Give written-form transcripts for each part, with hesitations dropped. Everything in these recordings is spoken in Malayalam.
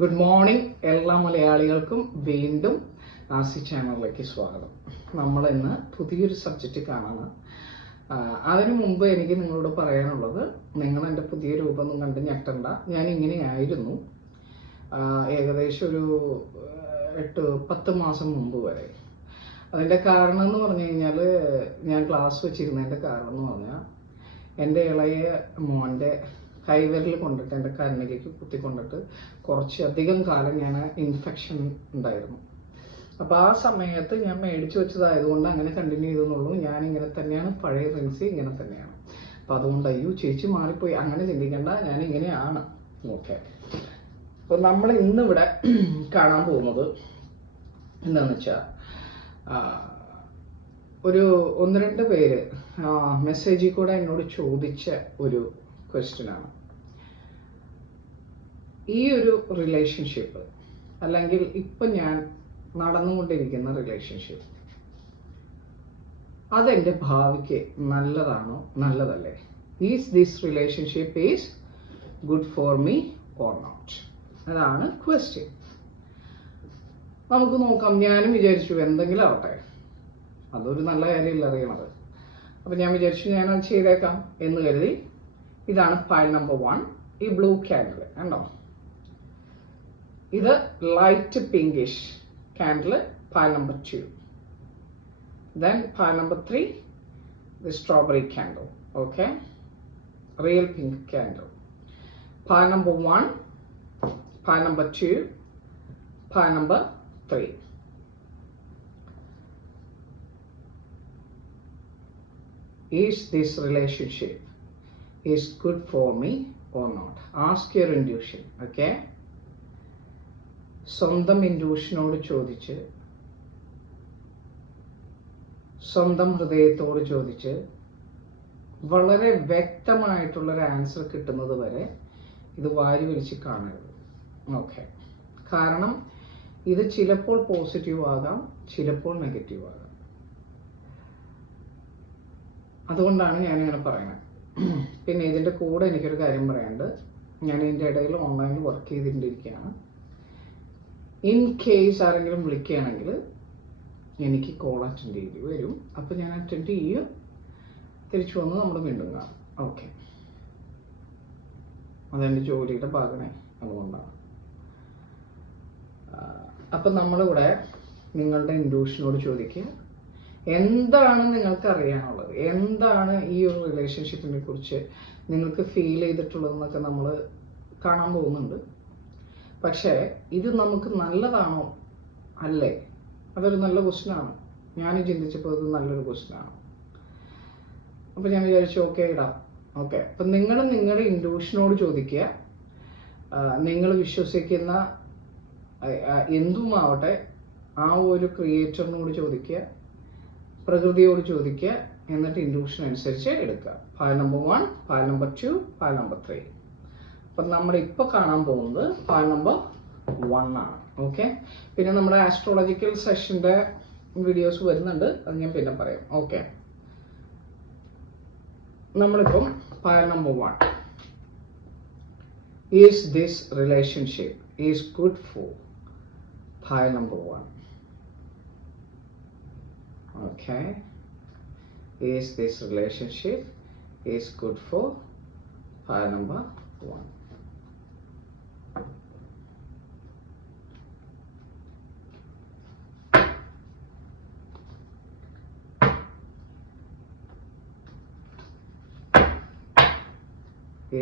ഗുഡ് മോർണിംഗ് എല്ലാ മലയാളികൾക്കും വീണ്ടും ആസി ചാനലിലേക്ക് സ്വാഗതം. നമ്മൾ ഇന്ന് പുതിയൊരു സബ്ജക്റ്റ് കാണാണ്. അതിനു മുമ്പ് എനിക്ക് നിങ്ങളോട് പറയാനുള്ളത്, നിങ്ങൾ എൻ്റെ പുതിയ രൂപമൊന്നും കണ്ട് ഞെട്ടണ്ട. ഞാൻ ഇങ്ങനെയായിരുന്നു ഏകദേശം ഒരു 8-10 മാസം മുമ്പ് വരെ. അതിൻ്റെ കാരണം എന്ന് പറഞ്ഞു കഴിഞ്ഞാൽ, ഞാൻ ക്ലാസ് വെച്ചിരുന്നതിൻ്റെ കാരണം എന്ന് പറഞ്ഞാൽ, എൻ്റെ ഇളയ മോൻ്റെ കൈവിരൽ കൊണ്ടിട്ട് എൻ്റെ കണ്ണിലേക്ക് കുത്തിക്കൊണ്ടിട്ട് കുറച്ചധികം കാലം ഞാൻ ഇൻഫെക്ഷൻ ഉണ്ടായിരുന്നു. അപ്പോൾ ആ സമയത്ത് ഞാൻ മേടിച്ചു വെച്ചതായതുകൊണ്ട് അങ്ങനെ കണ്ടിന്യൂ ചെയ്തെന്നുള്ളൂ. ഞാൻ ഇങ്ങനെ തന്നെയാണ്, പഴയ റിൻസി ഇങ്ങനെ തന്നെയാണ്. അപ്പോൾ അതുകൊണ്ട് അയ്യോ ചേച്ചി മാറിപ്പോയി അങ്ങനെ ചിന്തിക്കേണ്ട, ഞാൻ ഇങ്ങനെയാണ്. ഓക്കെ, അപ്പോൾ നമ്മൾ ഇന്നിവിടെ കാണാൻ പോകുന്നത് എന്താണെന്ന് വെച്ചാൽ, ഒരു 1-2 പേര് മെസ്സേജിൽ കൂടെ എന്നോട് ചോദിച്ച ഒരു ക്വസ്റ്റ്യനാണ്. ഈ ഒരു റിലേഷൻഷിപ്പ്, അല്ലെങ്കിൽ ഇപ്പം ഞാൻ നടന്നുകൊണ്ടിരിക്കുന്ന റിലേഷൻഷിപ്പ്, അതെൻ്റെ ഭാവിക്ക് നല്ലതാണോ നല്ലതല്ലേ? Is this relationship is good for me or not? അതാണ് ക്വസ്റ്റ്യൻ. നമുക്ക് നോക്കാം. ഞാനും വിചാരിച്ചു എന്തെങ്കിലും ആവട്ടെ, അതൊരു നല്ല കാര്യമില്ല അറിയണത്. അപ്പം ഞാൻ വിചാരിച്ചു ഞാനത് ചെയ്തേക്കാം എന്ന് കരുതി. ഇതാണ് ഫയൽ നമ്പർ 1. ഈ ബ്ലൂ ക്യാൻഡിൽ കണ്ടോ, ഇത് light pinkish candle, file number 2. Then file number 3, the strawberry candle. Okay, real pink candle. Pile number 1, pile number 2, pile number 3. Is this relationship is good for me or not? Ask your intuition. Okay, സ്വന്തം ഇൻഡ്യൂഷനോട് ചോദിച്ച്, സ്വന്തം ഹൃദയത്തോട് ചോദിച്ച്, വളരെ വ്യക്തമായിട്ടുള്ളൊരു ആൻസർ കിട്ടുന്നത് വരെ ഇത് വാരി വലിച്ച് കാണരുത്. ഓക്കെ, കാരണം ഇത് ചിലപ്പോൾ പോസിറ്റീവ് ആകാം, ചിലപ്പോൾ നെഗറ്റീവ് ആകാം. അതുകൊണ്ടാണ് ഞാനിങ്ങനെ പറയുന്നത്. പിന്നെ ഇതിൻ്റെ കൂടെ എനിക്കൊരു കാര്യം പറയാനുണ്ട്. ഞാൻ ഇതിൻ്റെ ഇടയിൽ ഓൺലൈനിൽ വർക്ക് ചെയ്തിട്ടിരിക്കുകയാണ്. ഇൻ കേസ് ആരെങ്കിലും വിളിക്കുകയാണെങ്കിൽ എനിക്ക് കോൾ അറ്റൻഡ് ചെയ്യേണ്ടി വരും. അപ്പോൾ ഞാൻ അറ്റൻഡ് ചെയ്യും, തിരിച്ചു വന്ന് നമ്മൾ വീണ്ടും കാണാം. ഓക്കെ, അതെൻ്റെ ജോലിയുടെ ഭാഗമേ, അതുകൊണ്ടാണ്. അപ്പം നമ്മളിവിടെ നിങ്ങളുടെ ഇൻഡ്യൂഷനോട് ചോദിക്കുക, എന്താണ് നിങ്ങൾക്ക് അറിയാനുള്ളത്, എന്താണ് ഈ ഒരു റിലേഷൻഷിപ്പിനെ കുറിച്ച് നിങ്ങൾക്ക് ഫീൽ ചെയ്തിട്ടുള്ളതെന്നൊക്കെ നമ്മൾ കാണാൻ പോകുന്നുണ്ട്. പക്ഷേ ഇത് നമുക്ക് നല്ലതാണോ അല്ലേ? അതൊരു നല്ല ക്വസ്റ്റ്യനാണ്. ഞാൻ ചിന്തിച്ചപ്പോൾ ഇത് നല്ലൊരു ക്വസ്റ്റ്യനാണ്. അപ്പോൾ ഞാൻ വിചാരിച്ചു ഓക്കെ ഇടാം. ഓക്കെ, അപ്പം നിങ്ങൾ നിങ്ങളുടെ ഇൻഡ്യൂഷനോട് ചോദിക്കുക. നിങ്ങൾ വിശ്വസിക്കുന്ന എന്തുമാവട്ടെ ആ ഒരു ക്രിയേറ്ററിനോട് ചോദിക്കുക, പ്രകൃതിയോട് ചോദിക്കുക, എന്നിട്ട് ഇൻഡ്യൂഷൻ അനുസരിച്ച് എടുക്കുക. File number 1, file number 2, file number 3. അപ്പം നമ്മളിപ്പോൾ കാണാൻ പോകുന്നത് ഫയൽ നമ്പർ 1 ആണ്. ഓക്കെ, പിന്നെ നമ്മുടെ ആസ്ട്രോളജിക്കൽ സെഷൻ്റെ വീഡിയോസ് വരുന്നുണ്ട്, അത് ഞാൻ പിന്നെ പറയാം. ഓക്കെ, നമ്മളിപ്പം file number 1. Is this relationship is good four? File number 1. Okay, is this relationship is good for? File number 1.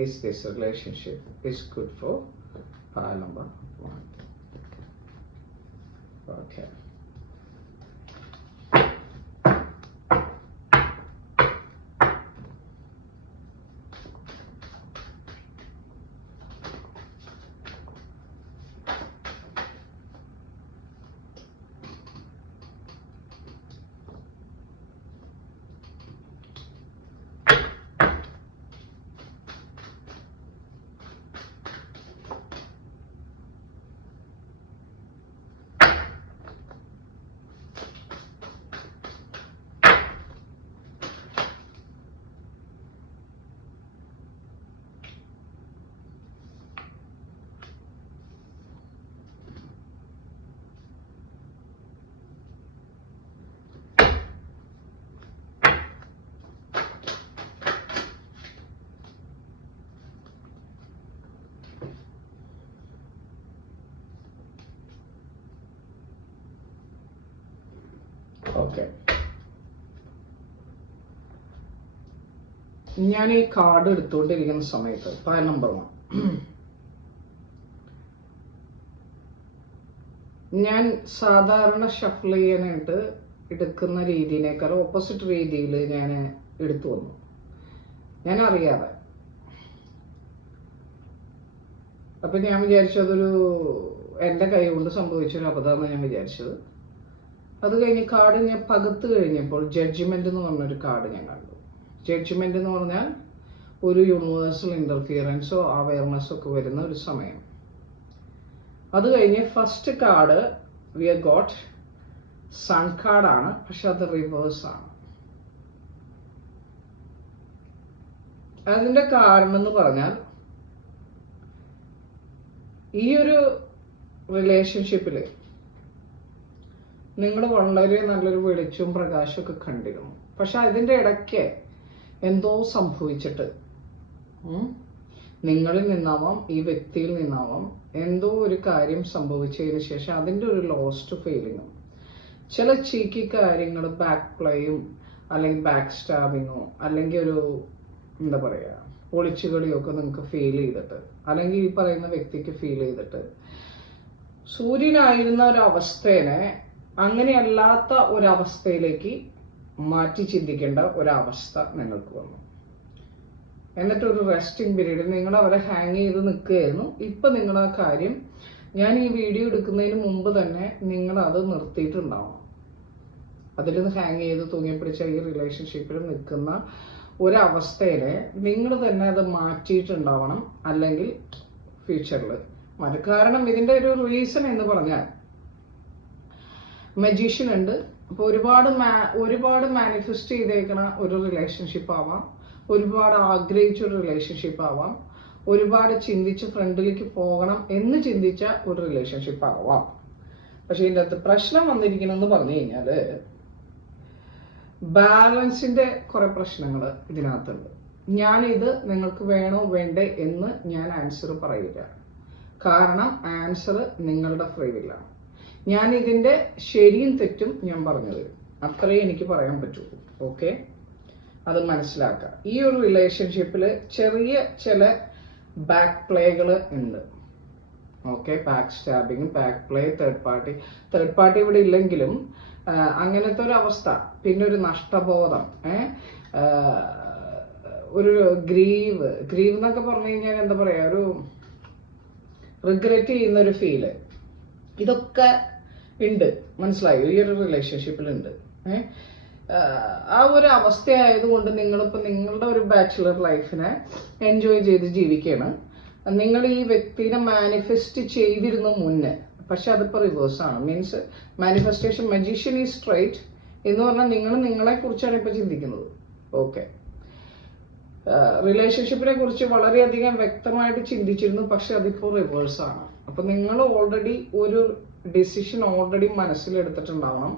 Is this relationship is good for? File number 1. Okay. ഞാൻ ഈ കാർഡ് എടുത്തുകൊണ്ടിരിക്കുന്ന സമയത്ത് പയൽ നമ്പർ 1 ഞാൻ സാധാരണ ഷഫിൾ ചെയ്യാനായിട്ട് എടുക്കുന്ന രീതിയിനേക്കാൾ ഓപ്പോസിറ്റ് രീതിയിൽ ഞാൻ എടുത്തു വന്നു, ഞാൻ അറിയാതെ. അപ്പം ഞാൻ വിചാരിച്ചു അതൊരു എൻ്റെ കൈ കൊണ്ട് സംഭവിച്ചൊരു അബദ്ധമെന്ന് ഞാൻ വിചാരിച്ചത്. അത് കഴിഞ്ഞ് കാർഡ് ഞാൻ പകുത്ത് കഴിഞ്ഞപ്പോൾ ജഡ്ജ്മെൻ്റ് എന്ന് പറഞ്ഞൊരു കാർഡ് ഞാൻ കണ്ടു. ജഡ്ജ്മെൻ്റ് എന്ന് പറഞ്ഞാൽ ഒരു യൂണിവേഴ്സൽ ഇൻ്റർഫിയറൻസോ അവയർനെസ്സോ ഒക്കെ വരുന്ന ഒരു സമയം. അത് കഴിഞ്ഞ് first card we are got sun കാർഡാണ്, പക്ഷെ അത് റിവേഴ്സാണ്. അതിൻ്റെ കാരണം എന്ന് പറഞ്ഞാൽ ഈ ഒരു റിലേഷൻഷിപ്പിൽ നിങ്ങൾ വളരെ നല്ലൊരു വെളിച്ചവും പ്രകാശവും ഒക്കെ കണ്ടിരുന്നു. പക്ഷെ അതിൻ്റെ ഇടയ്ക്ക് എന്തോ സംഭവിച്ചിട്ട് നിങ്ങളിൽ നിന്നാവാം, ഈ വ്യക്തിയിൽ നിന്നാവാം, എന്തോ ഒരു കാര്യം സംഭവിച്ചതിന് ശേഷം അതിൻ്റെ ഒരു ലോസ്റ്റ് ഫീലിങ്ങും ചില ചീക്കി കാര്യങ്ങൾ, ബാക്ക് പ്ലേയും അല്ലെങ്കിൽ ബാക്ക് സ്റ്റാബിങ്ങോ അല്ലെങ്കിൽ ഒരു എന്താ പറയുക ഒളിച്ചുകളിയോ ഒക്കെ നിങ്ങൾക്ക് ഫീൽ ചെയ്തിട്ട്, അല്ലെങ്കിൽ ഈ പറയുന്ന വ്യക്തിക്ക് ഫീൽ ചെയ്തിട്ട് സൂര്യനായിരുന്ന ഒരവസ്ഥേനെ അങ്ങനെയല്ലാത്ത ഒരവസ്ഥയിലേക്ക് മാറ്റി ചിന്തിക്കേണ്ട ഒരവസ്ഥ നിങ്ങൾക്ക് വന്നു. എന്നിട്ടൊരു റെസ്റ്റിംഗ് പീരീഡ് നിങ്ങൾ അവരെ ഹാങ് ചെയ്ത് നിൽക്കുകയായിരുന്നു. ഇപ്പം നിങ്ങൾ ആ കാര്യം, ഞാൻ ഈ വീഡിയോ എടുക്കുന്നതിന് മുമ്പ് തന്നെ നിങ്ങൾ അത് നിർത്തിയിട്ടുണ്ടാവണം. അതിൽ നിന്ന് ഹാങ് ചെയ്ത് തൂങ്ങിപ്പിടിച്ച ഈ റിലേഷൻഷിപ്പിൽ നിൽക്കുന്ന ഒരവസ്ഥയിലെ നിങ്ങൾ തന്നെ അത് മാറ്റിയിട്ടുണ്ടാവണം, അല്ലെങ്കിൽ ഫ്യൂച്ചറിൽ മാറ്റും. കാരണം ഇതിൻ്റെ ഒരു റീസൺ എന്ന് പറഞ്ഞാൽ മജീഷ്യൻ ഉണ്ട്. അപ്പോൾ ഒരുപാട് മാനിഫെസ്റ്റ് ചെയ്തേക്കണ ഒരു റിലേഷൻഷിപ്പ് ആവാം, ഒരുപാട് ആഗ്രഹിച്ച ഒരു റിലേഷൻഷിപ്പ് ആവാം, ഒരുപാട് ചിന്തിച്ച് ഫ്രണ്ടിലേക്ക് പോകണം എന്ന് ചിന്തിച്ച ഒരു റിലേഷൻഷിപ്പ് ആവാം. പക്ഷെ ഇതിൻ്റെ അകത്ത് പ്രശ്നം വന്നിരിക്കണമെന്ന് പറഞ്ഞു കഴിഞ്ഞാൽ ബാലൻസിന്റെ കുറെ പ്രശ്നങ്ങൾ ഇതിനകത്തുണ്ട്. ഞാനിത് നിങ്ങൾക്ക് വേണോ വേണ്ടേ എന്ന് ഞാൻ ആൻസർ പറയില്ല, കാരണം ആൻസർ നിങ്ങളുടെ ഫ്രീവില്ലാണ്. ഞാൻ ഇതിന്റെ ശരിയും തെറ്റും ഞാൻ പറഞ്ഞു തരും, അത്രേ എനിക്ക് പറയാൻ പറ്റുള്ളൂ. ഓക്കെ, അത് മനസ്സിലാക്കുക. ഈ ഒരു റിലേഷൻഷിപ്പിൽ ചെറിയ ചില ബാക്ക് പ്ലേകൾ ഉണ്ട്. Okay, back stabbing, back play, third party ഇവിടെ ഇല്ലെങ്കിലും അങ്ങനത്തെ ഒരു അവസ്ഥ. പിന്നെ ഒരു നഷ്ടബോധം, ഒരു ഗ്രീവ് എന്നൊക്കെ പറഞ്ഞു കഴിഞ്ഞാൽ എന്താ പറയാ, ഒരു റിഗ്രറ്റ് ചെയ്യുന്ന ഒരു ഫീല്, ഇതൊക്കെ ഉണ്ട്. മനസ്സിലായോ? ഈ ഒരു റിലേഷൻഷിപ്പിലുണ്ട്. ആ ഒരു അവസ്ഥയായതുകൊണ്ട് നിങ്ങളിപ്പോൾ നിങ്ങളുടെ ഒരു ബാച്ചിലർ ലൈഫിനെ എൻജോയ് ചെയ്ത് ജീവിക്കുകയാണ്. നിങ്ങൾ ഈ വ്യക്തിനെ മാനിഫെസ്റ്റ് ചെയ്തിരുന്നു മുന്നേ, പക്ഷെ അതിപ്പോൾ റിവേഴ്സാണ്. Means manifestation magician is straight എന്ന് പറഞ്ഞാൽ നിങ്ങൾ നിങ്ങളെ കുറിച്ചാണ് ഇപ്പോൾ ചിന്തിക്കുന്നത്. ഓക്കെ, റിലേഷൻഷിപ്പിനെ കുറിച്ച് വളരെയധികം വ്യക്തമായിട്ട് ചിന്തിച്ചിരുന്നു, പക്ഷെ അതിപ്പോൾ റിവേഴ്സാണ്. അപ്പം നിങ്ങൾ ഓൾറെഡി ഒരു ഡിസിഷൻ ഓൾറെഡി മനസ്സിലെടുത്തിട്ടുണ്ടാവണം,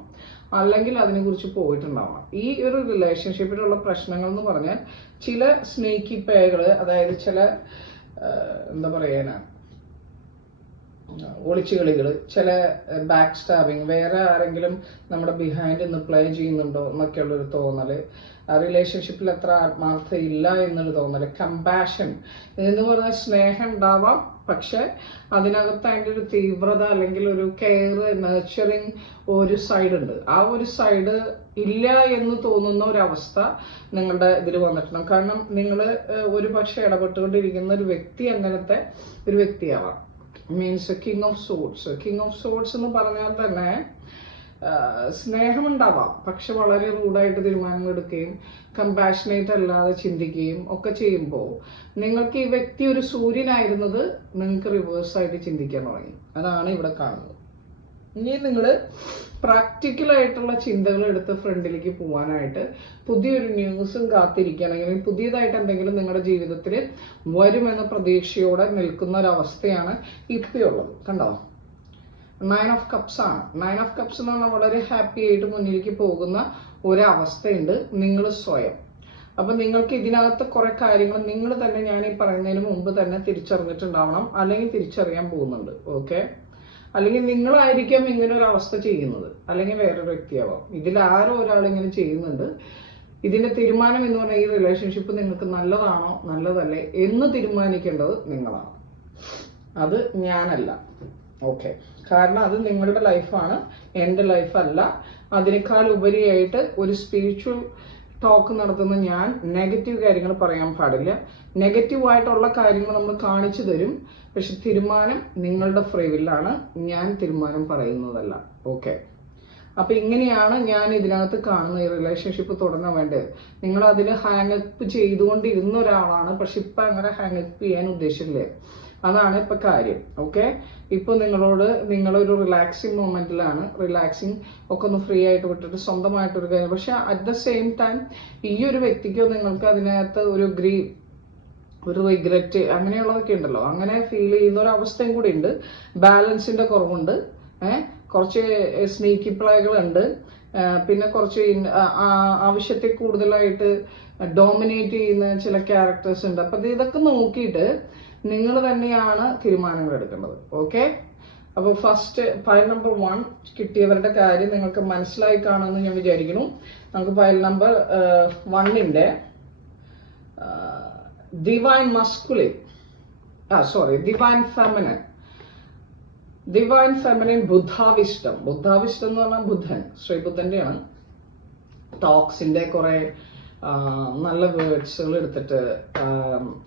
അല്ലെങ്കിൽ അതിനെക്കുറിച്ച് പോയിട്ടുണ്ടാവണം. ഈ ഒരു റിലേഷൻഷിപ്പിലുള്ള പ്രശ്നങ്ങൾ എന്ന് പറഞ്ഞാൽ ചില സ്നേക്കി പേകൾ, അതായത് ചില എന്താ പറയാനാ ഒളിച്ചുകളികൾ, ചില ബാക്ക് സ്റ്റാബിങ്, വേറെ ആരെങ്കിലും നമ്മുടെ ബിഹൈൻഡ് നിന്ന് പ്ലേ ചെയ്യുന്നുണ്ടോ എന്നൊക്കെയുള്ളൊരു തോന്നല്, റിലേഷൻഷിപ്പിൽ അത്ര ആത്മാർത്ഥത ഇല്ല എന്നൊരു തോന്നല്, കമ്പാഷൻ എന്ന് പറഞ്ഞാൽ സ്നേഹം ഉണ്ടാവാം, പക്ഷെ അതിനകത്ത് അതിൻ്റെ ഒരു തീവ്രത അല്ലെങ്കിൽ ഒരു കെയർ, നർച്ചറിങ് ഒരു സൈഡ് ഉണ്ട്. ആ ഒരു സൈഡ് ഇല്ല എന്ന് തോന്നുന്ന ഒരവസ്ഥ നിങ്ങളുടെ ഇതിൽ വന്നിട്ടുണ്ട്. കാരണം നിങ്ങൾ ഒരു പക്ഷെ ഇടപെട്ടുകൊണ്ടിരിക്കുന്ന ഒരു വ്യക്തി അങ്ങനത്തെ ഒരു വ്യക്തിയാവാം. മീൻസ് കിങ് ഓഫ് സോഡ്സ് എന്ന് പറഞ്ഞാൽ തന്നെ സ്നേഹമുണ്ടാവാം, പക്ഷെ വളരെ റൂഡായിട്ട് തീരുമാനങ്ങൾ എടുക്കുകയും കമ്പാഷനേറ്റ് അല്ലാതെ ചിന്തിക്കുകയും ഒക്കെ ചെയ്യുമ്പോൾ നിങ്ങൾക്ക് ഈ വ്യക്തി ഒരു സൂര്യനായിരുന്നത് നിങ്ങൾക്ക് റിവേഴ്സായിട്ട് ചിന്തിക്കാൻ തുടങ്ങി. അതാണ് ഇവിടെ കാണുന്നത്. ഇനി നിങ്ങൾ പ്രാക്ടിക്കലായിട്ടുള്ള ചിന്തകൾ എടുത്ത് ഫ്രണ്ടിലേക്ക് പോകാനായിട്ട് പുതിയൊരു ന്യൂസും കാത്തിരിക്കുകയാണെങ്കിൽ പുതിയതായിട്ട് എന്തെങ്കിലും നിങ്ങളുടെ ജീവിതത്തിൽ വരുമെന്ന പ്രതീക്ഷയോടെ നിൽക്കുന്ന ഒരവസ്ഥയാണ് ഇപ്പോഴുള്ളത്. കണ്ടോ, 9 ഓഫ് കപ്സ് ആണ്. 9 ഓഫ് കപ്സ് എന്ന് പറഞ്ഞാൽ വളരെ ഹാപ്പി ആയിട്ട് മുന്നിലേക്ക് പോകുന്ന ഒരവസ്ഥയുണ്ട് നിങ്ങൾ സ്വയം. അപ്പം നിങ്ങൾക്ക് ഇതിനകത്ത് കുറെ കാര്യങ്ങൾ നിങ്ങൾ തന്നെ, ഞാൻ ഈ പറയുന്നതിന് മുമ്പ് തന്നെ തിരിച്ചറിഞ്ഞിട്ടുണ്ടാവണം, അല്ലെങ്കിൽ തിരിച്ചറിയാൻ പോകുന്നുണ്ട്. ഓക്കെ, അല്ലെങ്കിൽ നിങ്ങളായിരിക്കാം ഇങ്ങനെ ഒരു അവസ്ഥ ചെയ്യുന്നത്, അല്ലെങ്കിൽ വേറൊരു വ്യക്തിയാവാം. ഇതിൽ ആരോ ഒരാൾ ഇങ്ങനെ ചെയ്യുന്നുണ്ട്. ഇതിന്റെ തീരുമാനം എന്ന് പറഞ്ഞാൽ ഈ റിലേഷൻഷിപ്പ് നിങ്ങൾക്ക് നല്ലതാണോ നല്ലതല്ലേ എന്ന് തീരുമാനിക്കേണ്ടത് നിങ്ങളാണ്, അത് ഞാനല്ല. ഓക്കെ, കാരണം അത് നിങ്ങളുടെ ലൈഫാണ്, എൻ്റെ ലൈഫല്ല. അതിനേക്കാൾ ഉപരിയായിട്ട് ഒരു സ്പിരിച്വൽ ടോക്ക് നടത്തുന്ന ഞാൻ നെഗറ്റീവ് കാര്യങ്ങൾ പറയാൻ പാടില്ല. നെഗറ്റീവായിട്ടുള്ള കാര്യങ്ങൾ നമ്മൾ കാണിച്ചു തരും, പക്ഷെ തീരുമാനം നിങ്ങളുടെ ഫ്രീ വില്ലാണ്, ഞാൻ തീരുമാനം പറയുന്നതല്ല. ഓക്കെ, അപ്പൊ ഇങ്ങനെയാണ് ഞാൻ ഇതിനകത്ത് കാണുന്ന ഈ റിലേഷൻഷിപ്പ് തുടങ്ങാൻ വേണ്ടത്. നിങ്ങൾ അതിൽ ഹാങ് അപ്പ് ചെയ്തുകൊണ്ടിരുന്ന ഒരാളാണ്, പക്ഷെ ഇപ്പൊ അങ്ങനെ ഹാങ് അപ്പ് ചെയ്യാൻ ഉദ്ദേശിച്ചില്ലേ, അതാണ് ഇപ്പൊ കാര്യം. ഓക്കെ, ഇപ്പൊ നിങ്ങളൊരു റിലാക്സിങ് മൊമെന്റിലാണ്, റിലാക്സിങ് ഒക്കെ ഒന്ന് ഫ്രീ ആയിട്ട് വിട്ടിട്ട് സ്വന്തമായിട്ടൊരു കാര്യം. പക്ഷെ അറ്റ് ദ സെയിം ടൈം ഈ ഒരു വ്യക്തിക്കോ നിങ്ങൾക്ക് അതിനകത്ത് ഒരു ഒരു റിഗ്രറ്റ് അങ്ങനെയുള്ളതൊക്കെ ഉണ്ടല്ലോ, അങ്ങനെ ഫീൽ ചെയ്യുന്ന ഒരു അവസ്ഥയും കൂടി ഉണ്ട്. ബാലൻസിന്റെ കുറവുണ്ട്, കുറച്ച് സ്നീക്കി പ്ലേകളുണ്ട്, പിന്നെ കുറച്ച് ആവശ്യത്തെ കൂടുതലായിട്ട് ഡോമിനേറ്റ് ചെയ്യുന്ന ചില ക്യാരക്ടേഴ്സ് ഉണ്ട്. അപ്പൊ ഇതൊക്കെ നോക്കിയിട്ട് നിങ്ങൾ തന്നെയാണ് തീരുമാനങ്ങൾ എടുക്കേണ്ടത്. ഓക്കെ, അപ്പോൾ ഫസ്റ്റ് ഫയൽ നമ്പർ 1 കിട്ടിയവരുടെ കാര്യം നിങ്ങൾക്ക് മനസ്സിലായി കാണുമെന്ന് ഞാൻ വിചാരിക്കുന്നു. നമുക്ക് ഫയൽ നമ്പർ 1ന്റെ divine masculine, divine feminine. Divine feminine ബുദ്ധാവിഷ്ടം. ബുദ്ധാവിഷ്ടം എന്ന് പറഞ്ഞാൽ ബുദ്ധൻ, ശ്രീബുദ്ധന്റെയാണ്. ടോക്സിന്റെ കുറെ നല്ല വേർഡ്സുകൾ എടുത്തിട്ട്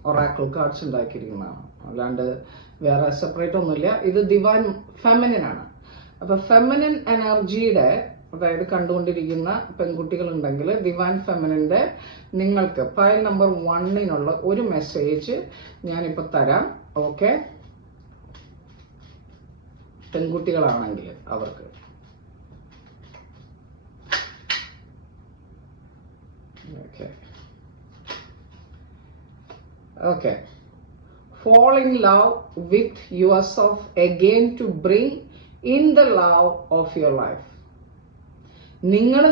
ഒറാക്കിൾ കാർഡ്സ് ഉണ്ടാക്കിയിരിക്കുന്നതാണ്, അല്ലാണ്ട് വേറെ സെപ്പറേറ്റ് ഒന്നുമില്ല. ഇത് ഡിവൈൻ ഫെമിനിൻ ആണ്. അപ്പൊ ഫെമിനിൻ എനർജിയുടെ, അതായത് കണ്ടുകൊണ്ടിരിക്കുന്ന പെൺകുട്ടികൾ ഉണ്ടെങ്കിൽ ഡിവൈൻ ഫെമിനിന്റെ നിങ്ങൾക്ക് ഫയൽ നമ്പർ 1നുള്ള ഒരു മെസ്സേജ് ഞാനിപ്പോ തരാം. ഓക്കെ, പെൺകുട്ടികളാണെങ്കിൽ അവർക്ക് okay. Fall in love with yourself again to bring in the love of your life. നിങ്ങളെ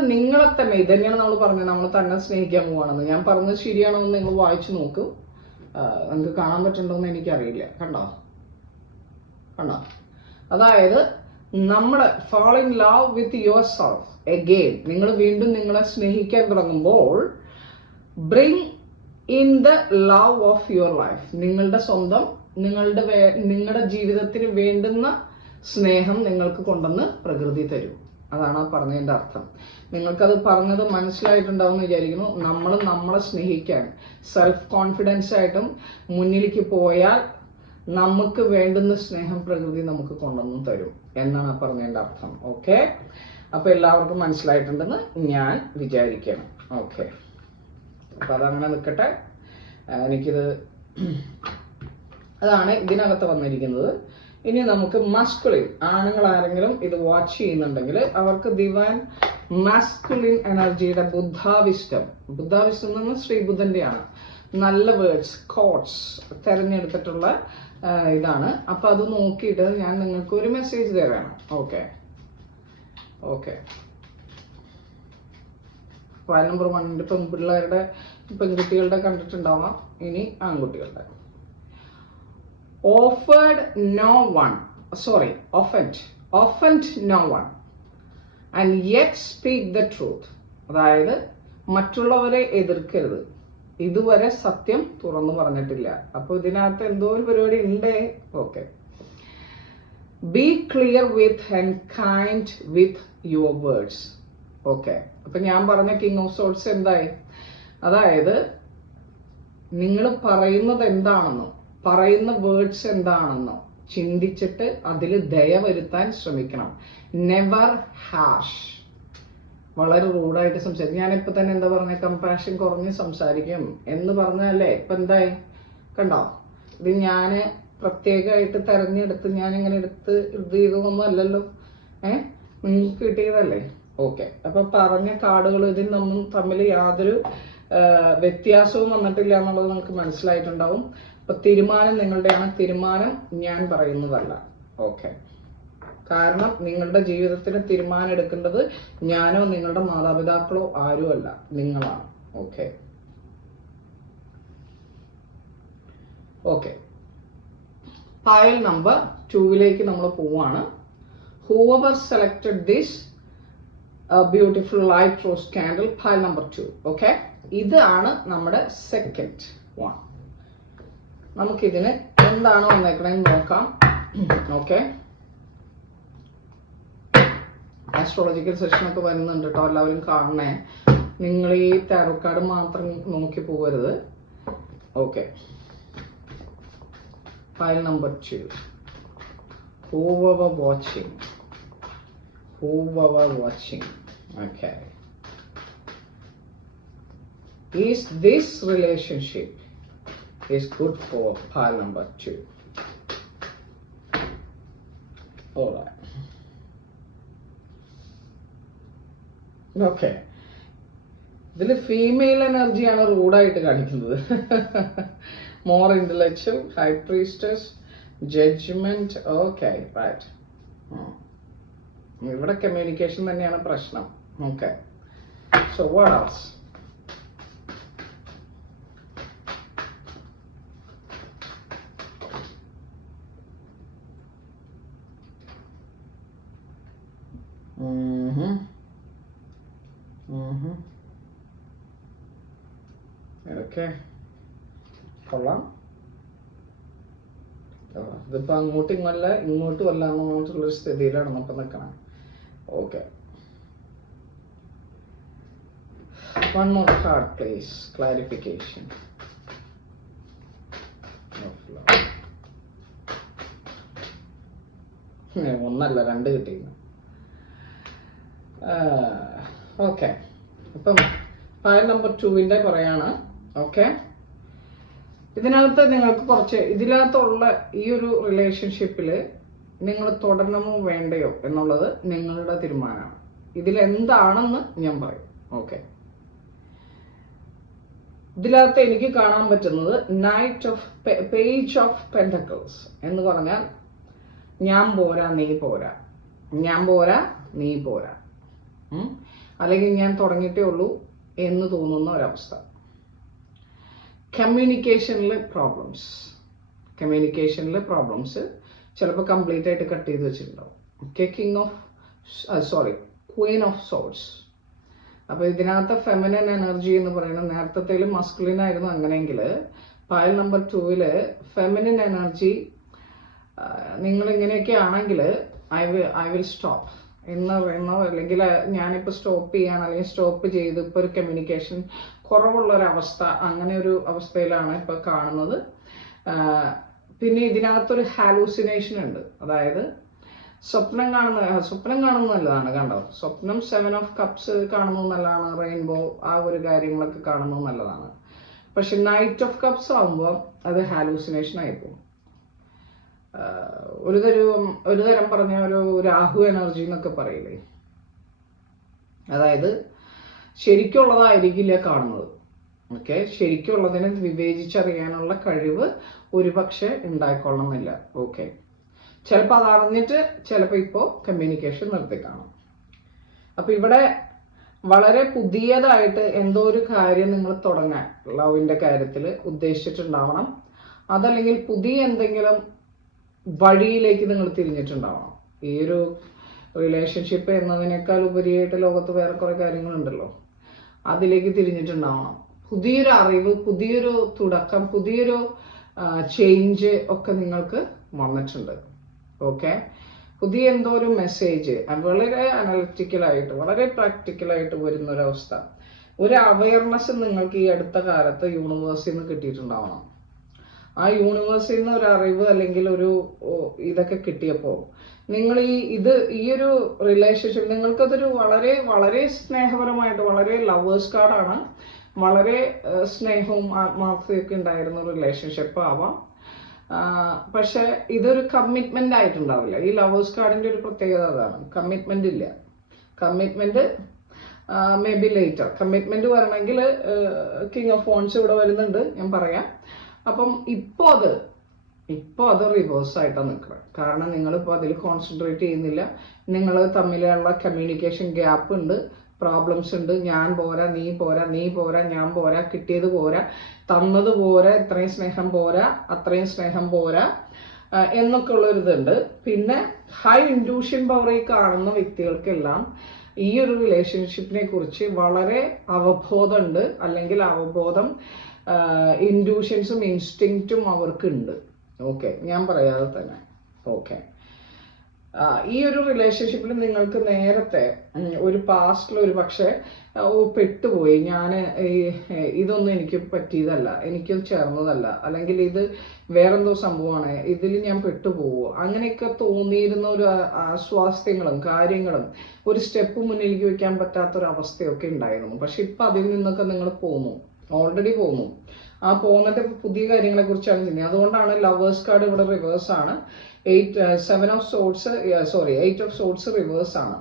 തന്നെ, ഇതന്നെയാണ് നമ്മൾ പറഞ്ഞത്, നമ്മൾ തന്നെ സ്നേഹിക്കാൻ പോവാണെന്ന്. ഞാൻ പറഞ്ഞത് ശരിയാണോ എന്ന് നിങ്ങൾ വായിച്ചു നോക്കൂ. നിങ്ങൾക്ക് കാണാൻ പറ്റുന്നുണ്ടോന്ന് എനിക്കറിയില്ല. കണ്ടോ, അതായത് നമ്മൾ fall in love with yourself again, നിങ്ങൾ വീണ്ടും നിങ്ങളെ സ്നേഹിക്കാൻ തുടങ്ങുമ്പോൾ bring in the love of your life, നിങ്ങളുടെ സ്വന്തം, നിങ്ങളുടെ ജീവിതത്തിന് വേണ്ടുന്ന സ്നേഹം നിങ്ങൾക്ക് കൊണ്ടുവന്ന് പ്രകൃതി തരും. അതാണ് ആ പറഞ്ഞതിന്റെ അർത്ഥം. നിങ്ങൾക്കത് പറഞ്ഞത് മനസ്സിലായിട്ടുണ്ടാവും എന്ന് വിചാരിക്കുന്നു. നമ്മളെ സ്നേഹിക്കാൻ സെൽഫ് കോൺഫിഡൻസ് ആയിട്ടും മുന്നിലേക്ക് പോയാൽ നമുക്ക് വേണ്ടുന്ന സ്നേഹം പ്രകൃതി നമുക്ക് കൊണ്ടുവന്ന് തരും എന്നാണ് ആ പറഞ്ഞതിന്റെ അർത്ഥം. ഓക്കെ, അപ്പൊ എല്ലാവർക്കും മനസ്സിലായിട്ടുണ്ടെന്ന് ഞാൻ വിചാരിക്കണം. ഓക്കെ, അപ്പൊ അതങ്ങനെ നിൽക്കട്ടെ. അതാണ് ഇതിനകത്ത് വന്നിരിക്കുന്നത്. ഇനി നമുക്ക് മസ്കുലിൻ, ആണുങ്ങൾ ആരെങ്കിലും ഇത് വാച്ച് ചെയ്യുന്നുണ്ടെങ്കിൽ അവർക്ക് ഡിവൈൻ മാസ്കുലിൻ എനർജിയുടെ ബുദ്ധാവിഷ്ടം എന്ന് പറഞ്ഞാൽ ശ്രീബുദ്ധന്റെയാണ്. നല്ല വേർഡ്സ്, കോട്ട്സ് തെരഞ്ഞെടുത്തിട്ടുള്ള ഇതാണ്. അപ്പൊ അത് നോക്കിയിട്ട് ഞാൻ നിങ്ങൾക്ക് ഒരു മെസ്സേജ് തരാണ്. ഓക്കെ, ഫയൽ നമ്പർ 1 പെൺകുട്ടികളുടെ കണ്ടിട്ടുണ്ടാവാം. ഇനി ആൺകുട്ടികളുടെ. offered no one and yet speak the truth. അതായത് മറ്റുള്ളവരെ എതിർക്കരുത്, ഇതുവരെ സത്യം തുറന്നു പറഞ്ഞിട്ടില്ല. അപ്പൊ ഇതിനകത്ത് എന്തോ ഒരു പരിപാടി ഉണ്ട്. Okay, B clear with and kind with your words. Okay, അപ്പൊ ഞാൻ പറഞ്ഞ കിങ് ഓഫ് സോർട്സ് എന്തായി? അതായത് നിങ്ങൾ പറയുന്നത് എന്താണെന്നോ പറയുന്ന വേർഡ്സ് എന്താണെന്നോ ചിന്തിച്ചിട്ട് അതിൽ ദയ വരുത്താൻ ശ്രമിക്കണം. നെവർ ഹാഷ്, വളരെ റൂഡായിട്ട് സംസാരിക്കും. ഞാനിപ്പോ തന്നെ എന്താ പറഞ്ഞ, കമ്പാഷൻ കുറഞ്ഞ് സംസാരിക്കും എന്ന് പറഞ്ഞല്ലേ. ഇപ്പൊ എന്തായി കണ്ടോ? ഇത് ഞാന് പ്രത്യേകമായിട്ട് തെരഞ്ഞെടുത്ത് ഞാനിങ്ങനെ എടുത്ത് ഇത് ചെയ്തൊന്നും അല്ലല്ലോ, നിങ്ങൾക്ക് കിട്ടിയതല്ലേ. ഓക്കെ, അപ്പൊ പറഞ്ഞ കാർഡുകൾ ഇതിൽ നിന്നും തമ്മിൽ യാതൊരു വ്യത്യാസവും വന്നിട്ടില്ല എന്നുള്ളത് നമുക്ക് മനസ്സിലായിട്ടുണ്ടാവും. അപ്പൊ തീരുമാനം നിങ്ങളുടെയാണ്, തീരുമാനം ഞാൻ പറയുന്നതല്ല. ഓക്കെ, കാരണം നിങ്ങളുടെ ജീവിതത്തിന് തീരുമാനം എടുക്കേണ്ടത് ഞാനോ നിങ്ങളുടെ മാതാപിതാക്കളോ ആരും അല്ല, നിങ്ങളാണ്. ഓക്കെ, ഫയൽ നമ്പർ 2ലേക്ക് നമ്മൾ പോവാണ്. Whoever selected this beautiful light rose candle, pile number 2. Okay, ഇതാണ് നമ്മുടെ സെക്കൻഡ് വൺ. നമുക്കിതിന് എന്താണ് വന്നേക്കണെന്ന് നോക്കാം. ഓക്കെ, ആസ്ട്രോളജിക്കൽ സെഷനൊക്കെ വരുന്നുണ്ട് കേട്ടോ, എല്ലാവരും കാണണേ. നിങ്ങൾ ഈ ടാരോ കാർഡ് മാത്രം നോക്കി പോകരുത്. Okay, pile number 2. Whoever watching, okay, is this relationship is good for pile number 2. All right. Okay, ഇതിൽ ഫീമെയിൽ എനർജിയാണ് റൂഡായിട്ട് കാണിക്കുന്നത്. More intellectual, high priestess, judgement. Okay, right. ഇവിടെ കമ്മ്യൂണിക്കേഷൻ തന്നെയാണ് പ്രശ്നം. Okay, so what else? Okay, കൊള്ളാം. ഇതിപ്പോ അങ്ങോട്ടും ഇങ്ങല്ല ഇങ്ങോട്ടും അല്ല എന്നുള്ളൊരു സ്ഥിതിയിലാണ് നമുക്ക് നിൽക്കണം. Okay, one more card please, clarification of love. ഒന്നല്ല, രണ്ട് കിട്ടിയിരുന്നു. ഓക്കെ, അപ്പം ഫയൽ നമ്പർ 2 പറയാണ്. ഓക്കെ, ഇതിനകത്ത് നിങ്ങൾക്ക് കുറച്ച് ഇതിനകത്തുള്ള ഈ ഒരു റിലേഷൻഷിപ്പിൽ നിങ്ങൾ തുടരണമോ വേണ്ടയോ എന്നുള്ളത് നിങ്ങളുടെ തീരുമാനമാണ്. ഇതിലെന്താണെന്ന് ഞാൻ പറയും. ഓക്കെ, ഇതിനകത്ത് എനിക്ക് കാണാൻ പറ്റുന്നത് പേജ് ഓഫ് പെന്റക്കിൾസ് എന്ന് പറഞ്ഞാൽ ഞാൻ പോരാ നീ പോരാ, ഞാൻ പോരാ നീ പോരാ, അല്ലെങ്കിൽ ഞാൻ തുടങ്ങിയിട്ടേ ഉള്ളൂ എന്ന് തോന്നുന്ന ഒരവസ്ഥ. കമ്മ്യൂണിക്കേഷനിൽ പ്രോബ്ലംസ് ചിലപ്പോൾ കംപ്ലീറ്റ് ആയിട്ട് കട്ട് ചെയ്ത് വെച്ചിട്ടുണ്ടാവും. Queen of sorts. അപ്പോൾ ഇതിനകത്ത് ഫെമിനൻ എനർജി എന്ന് പറയുന്നത് നേരത്തെ മസ്കുലിൻ ആയിരുന്നു. അങ്ങനെയെങ്കിൽ പൈൽ നമ്പർ 2 ഫെമിനൻ എനർജി നിങ്ങൾ ഇങ്ങനെയൊക്കെ ആണെങ്കിൽ ഐ വിൽ സ്റ്റോപ്പ് എന്ന് പറയുന്നോ, അല്ലെങ്കിൽ ഞാനിപ്പോൾ സ്റ്റോപ്പ് ചെയ്യാൻ അല്ലെങ്കിൽ സ്റ്റോപ്പ് ചെയ്ത് ഇപ്പോൾ ഒരു കമ്മ്യൂണിക്കേഷൻ കുറവുള്ളൊരവസ്ഥ, അങ്ങനെ ഒരു അവസ്ഥയിലാണ് ഇപ്പോൾ കാണുന്നത്. പിന്നെ ഇതിനകത്തൊരു ഹാലൂസിനേഷൻ ഉണ്ട്. അതായത് സ്വപ്നം കാണുന്നത് നല്ലതാണ്. കണ്ടോ, സ്വപ്നം 7 ഓഫ് കപ്സ് കാണുന്നത് നല്ലതാണ്. റെയിൻബോ ആ ഒരു കാര്യങ്ങളൊക്കെ കാണുന്നത് നല്ലതാണ്. പക്ഷെ നൈറ്റ് ഓഫ് കപ്സ് ആകുമ്പോൾ അത് ഹാലൂസിനേഷൻ ആയിപ്പോകും. ഒരു തരം പറഞ്ഞ ഒരു രാഹു എനർജി എന്നൊക്കെ പറയില്ലേ, അതായത് ശരിക്കുള്ളതായിരിക്കില്ല കാണുന്നത്. ഓക്കെ, ശരിക്കുള്ളതിനെ വിവേചിച്ചറിയാനുള്ള കഴിവ് ഒരുപക്ഷെ ഉണ്ടായിക്കൊള്ളണമെന്നില്ല. ഓക്കെ, ചിലപ്പോൾ അത് അറിഞ്ഞിട്ട് ചിലപ്പോൾ ഇപ്പോൾ കമ്മ്യൂണിക്കേഷൻ നിർത്തി കാണും. അപ്പൊ ഇവിടെ വളരെ പുതിയതായിട്ട് എന്തോ ഒരു കാര്യം നിങ്ങൾ തുടങ്ങാൻ ലവിന്റെ കാര്യത്തിൽ ഉദ്ദേശിച്ചിട്ടുണ്ടാവണം. അതല്ലെങ്കിൽ പുതിയ എന്തെങ്കിലും വഴിയിലേക്ക് നിങ്ങൾ തിരിഞ്ഞിട്ടുണ്ടാവണം. ഈ ഒരു റിലേഷൻഷിപ്പ് എന്നതിനേക്കാൾ ഉപരിയായിട്ട് ലോകത്ത് വേറെ കുറെ കാര്യങ്ങളുണ്ടല്ലോ, അതിലേക്ക് തിരിഞ്ഞിട്ടുണ്ടാവണം. പുതിയൊരു അറിവ്, പുതിയൊരു തുടക്കം, പുതിയൊരു ചേഞ്ച് ഒക്കെ നിങ്ങൾക്ക് വന്നിട്ടുണ്ട്. ഓക്കെ, പുതിയ എന്തോ ഒരു മെസ്സേജ് വളരെ അനലിറ്റിക്കലായിട്ട് വളരെ പ്രാക്ടിക്കലായിട്ട് വരുന്ന ഒരവസ്ഥ, ഒരു അവയർനെസ് നിങ്ങൾക്ക് ഈ അടുത്ത കാലത്ത് യൂണിവേഴ്സിൽ നിന്ന് കിട്ടിയിട്ടുണ്ടാവണം. ആ യൂണിവേഴ്സിൽ നിന്ന് ഒരു അറിവ് അല്ലെങ്കിൽ ഒരു ഇതൊക്കെ കിട്ടിയപ്പോൾ നിങ്ങൾ ഈ ഒരു റിലേഷൻഷിപ്പ് നിങ്ങൾക്കതൊരു വളരെ വളരെ സ്നേഹപരമായിട്ട്, വളരെ ലവേഴ്സ് കാർഡാണ്, വളരെ സ്നേഹവും ആത്മാർത്ഥതയൊക്കെ ഉണ്ടായിരുന്ന റിലേഷൻഷിപ്പ് ആവാം. പക്ഷെ ഇതൊരു കമ്മിറ്റ്മെന്റ് ആയിട്ടുണ്ടാവില്ല. ഈ ലവേഴ്സ് കാർഡിന്റെ ഒരു പ്രത്യേകത അതാണ്, കമ്മിറ്റ്മെന്റ് ഇല്ല. Commitment may be later. Commitment വരണമെങ്കിൽ കിങ് ഓഫ് ഫോൺസ് ഇവിടെ വരുന്നുണ്ട്, ഞാൻ പറയാം. അപ്പം ഇപ്പോൾ അത് റിവേഴ്സ് ആയിട്ടാണ് നിൽക്കുന്നത്. കാരണം നിങ്ങളിപ്പോൾ അതിൽ കോൺസെൻട്രേറ്റ് ചെയ്യുന്നില്ല. നിങ്ങൾ തമ്മിലുള്ള കമ്മ്യൂണിക്കേഷൻ ഗ്യാപ്പ് ഉണ്ട്, പ്രോബ്ലംസ് ഉണ്ട്. ഞാൻ പോരാ, നീ പോരാ, നീ പോരാ, ഞാൻ പോരാ, കിട്ടിയത് പോരാ, തന്നത് പോരാ, ഇത്രയും സ്നേഹം പോരാ, അത്രയും സ്നേഹം പോരാ എന്നൊക്കെ ഉള്ളൊരിതുണ്ട്. പിന്നെ ഹൈ ഇൻഡ്യൂഷൻ പവർ ഈ കാണുന്ന വ്യക്തികൾക്കെല്ലാം ഈ ഒരു റിലേഷൻഷിപ്പിനെ കുറിച്ച് വളരെ അവബോധമുണ്ട്, അല്ലെങ്കിൽ അവബോധം, ഇൻഡ്യൂഷൻസും ഇൻസ്റ്റിങ്ക്റ്റും അവർക്കുണ്ട്. ഓക്കെ, ഞാൻ പറയാതെ തന്നെ. ഓക്കെ, ഈ ഒരു റിലേഷൻഷിപ്പിൽ നിങ്ങൾക്ക് നേരത്തെ ഒരു പാസ്റ്റിൽ ഒരു പക്ഷേ പെട്ടുപോയി, ഞാൻ ഇതൊന്നും എനിക്ക് പറ്റിയതല്ല, എനിക്ക് ചേർന്നതല്ല, അല്ലെങ്കിൽ ഇത് വേറെന്തോ സംഭവമാണ്, ഇതിൽ ഞാൻ പെട്ടുപോകുമോ, അങ്ങനെയൊക്കെ തോന്നിയിരുന്ന ഒരു അസ്വാസ്ഥ്യങ്ങളും കാര്യങ്ങളും ഒരു സ്റ്റെപ്പ് മുന്നിലേക്ക് വെക്കാൻ പറ്റാത്തൊരവസ്ഥയൊക്കെ ഉണ്ടായിരുന്നു. പക്ഷെ ഇപ്പം അതിൽ നിന്നൊക്കെ നിങ്ങൾ പോന്നു, ഓൾറെഡി പോന്നു. ആ പോകുന്നതിന്റെ പുതിയ കാര്യങ്ങളെ കുറിച്ചാണ് ചിന്തിക്കുന്നത്. അതുകൊണ്ടാണ് ലവേഴ്സ് കാർഡ് ഇവിടെ റിവേഴ്സ് ആണ്. 8 ഓഫ് സോർട്സ് റിവേഴ്സ് ആണ്.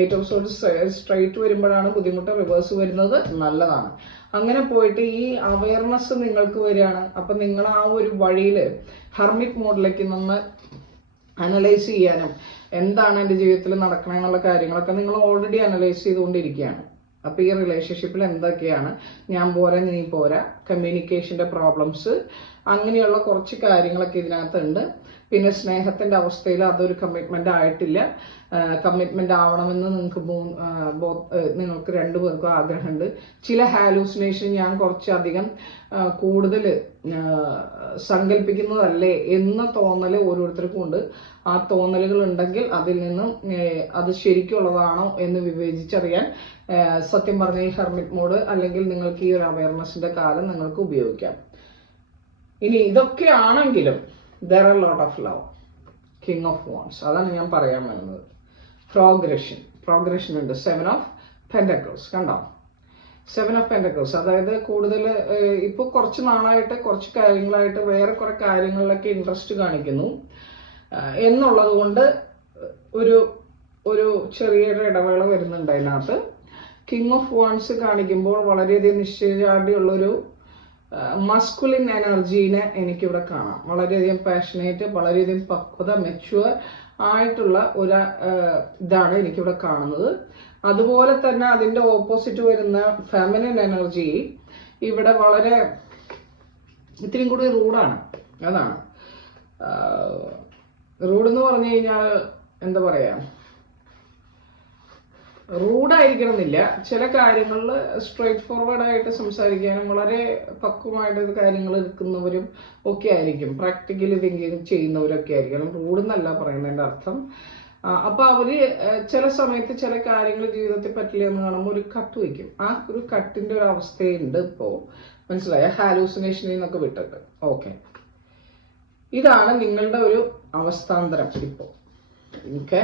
8 ഓഫ് സോർട്സ് സ്ട്രൈറ്റ് വരുമ്പോഴാണ് ബുദ്ധിമുട്ട്, റിവേഴ്സ് വരുന്നത് നല്ലതാണ്. അങ്ങനെ പോയിട്ട് ഈ അവയർനെസ് നിങ്ങൾക്ക് വരികയാണ്. അപ്പൊ നിങ്ങൾ ആ ഒരു വഴിയിൽ ഹെർമിറ്റ് മോഡിലേക്ക് നിന്ന് അനലൈസ് ചെയ്യാനും എന്താണ് എൻ്റെ ജീവിതത്തിൽ നടക്കണമെന്നുള്ള കാര്യങ്ങളൊക്കെ നിങ്ങൾ ഓൾറെഡി അനലൈസ് ചെയ്തുകൊണ്ടിരിക്കുകയാണ്. അപ്പൊ ഈ റിലേഷൻഷിപ്പിൽ എന്തൊക്കെയാണ്, ഞാൻ പോരാ നീ പോരാ, കമ്മ്യൂണിക്കേഷന്റെ പ്രോബ്ലംസ്, അങ്ങനെയുള്ള കുറച്ച് കാര്യങ്ങളൊക്കെ ഇതിനകത്തുണ്ട്. പിന്നെ സ്നേഹത്തിന്റെ അവസ്ഥയിൽ അതൊരു കമ്മിറ്റ്മെന്റ് ആയിട്ടില്ല. കമ്മിറ്റ്മെന്റ് ആവണമെന്ന് നിങ്ങൾക്ക് രണ്ടുപേർക്കും ആഗ്രഹമുണ്ട്. ചില ഹാലൂസിനേഷൻ ഞാൻ കുറച്ചധികം കൂടുതൽ സങ്കല്പിക്കുന്നതല്ലേ എന്ന തോന്നൽ ഓരോരുത്തർക്കും ഉണ്ട്. ആ തോന്നലുകൾ ഉണ്ടെങ്കിൽ അതിൽ നിന്നും അത് ശരിക്കുള്ളതാണോ എന്ന് വിവേചിച്ചറിയാൻ സത്യം പറഞ്ഞ ഈ ഹെർമിറ്റ് മോഡ് അല്ലെങ്കിൽ നിങ്ങൾക്ക് ഈ ഒരു അവയർനെസിന്റെ കാലം നിങ്ങൾക്ക് ഉപയോഗിക്കാം. ഇനി ഇതൊക്കെ ആണെങ്കിലും there are a lot of love. King of Wands, അതാണ് ഞാൻ പറയാൻ വരുന്നത്. പ്രോഗ്രഷൻ ഉണ്ട്. 7 of Pentacles കണ്ടോ, 7 of Pentacles. അതായത് കൂടുതൽ ഇപ്പോൾ കുറച്ച് നാളായിട്ട് കുറച്ച് കാര്യങ്ങളായിട്ട് വേറെ കുറെ കാര്യങ്ങളിലൊക്കെ ഇൻട്രസ്റ്റ് കാണിക്കുന്നു എന്നുള്ളത് കൊണ്ട് ഒരു ചെറിയൊരു ഇടവേള വരുന്നുണ്ട് അതിനകത്ത്. കിങ് ഓഫ് വാൻസ് കാണിക്കുമ്പോൾ വളരെയധികം നിശ്ചയദാർഢ്യമുള്ളൊരു മസ്കുലിൻ എനർജീനെ എനിക്കിവിടെ കാണാം. വളരെയധികം പാഷനേറ്റ്, വളരെയധികം പക്വത, മെച്യൂർ ആയിട്ടുള്ള ഒരു ഇതാണ് എനിക്കിവിടെ കാണുന്നത്. അതുപോലെ തന്നെ അതിന്റെ ഓപ്പോസിറ്റ് വരുന്ന ഫെമിനിൻ എനർജി ഇവിടെ വളരെ ഇത്തിരി കൂടി റൂഡാണ്. അതാണ് റൂഡ് എന്ന് പറഞ്ഞു കഴിഞ്ഞാൽ എന്താ പറയാ, റൂഡായിരിക്കണം എന്നില്ല, ചില കാര്യങ്ങളിൽ സ്ട്രേറ്റ് ഫോർവേഡ് ആയിട്ട് സംസാരിക്കാനും വളരെ പക്വമായിട്ട് കാര്യങ്ങൾ എടുക്കുന്നവരും ഒക്കെ ആയിരിക്കും. പ്രാക്ടിക്കലി തിങ്കിങ് ചെയ്യുന്നവരൊക്കെ ആയിരിക്കണം. റൂഡ് എന്നല്ല പറയുന്നതിന്റെ അർത്ഥം. അപ്പൊ അവര് ചില സമയത്ത് ചില കാര്യങ്ങൾ ജീവിതത്തിൽ പറ്റില്ല എന്ന് കാണുമ്പോൾ ഒരു കട്ട് വയ്ക്കും. ആ ഒരു കട്ടിന്റെ ഒരു അവസ്ഥയുണ്ട് ഇപ്പോ, മനസ്സിലായ, ഹാലൂസിനേഷനിൽ നിന്നൊക്കെ വിട്ടിട്ട്. ഓക്കെ, ഇതാണ് നിങ്ങളുടെ ഒരു അവസ്ഥാന്തരം ഇപ്പോ. ഓക്കെ,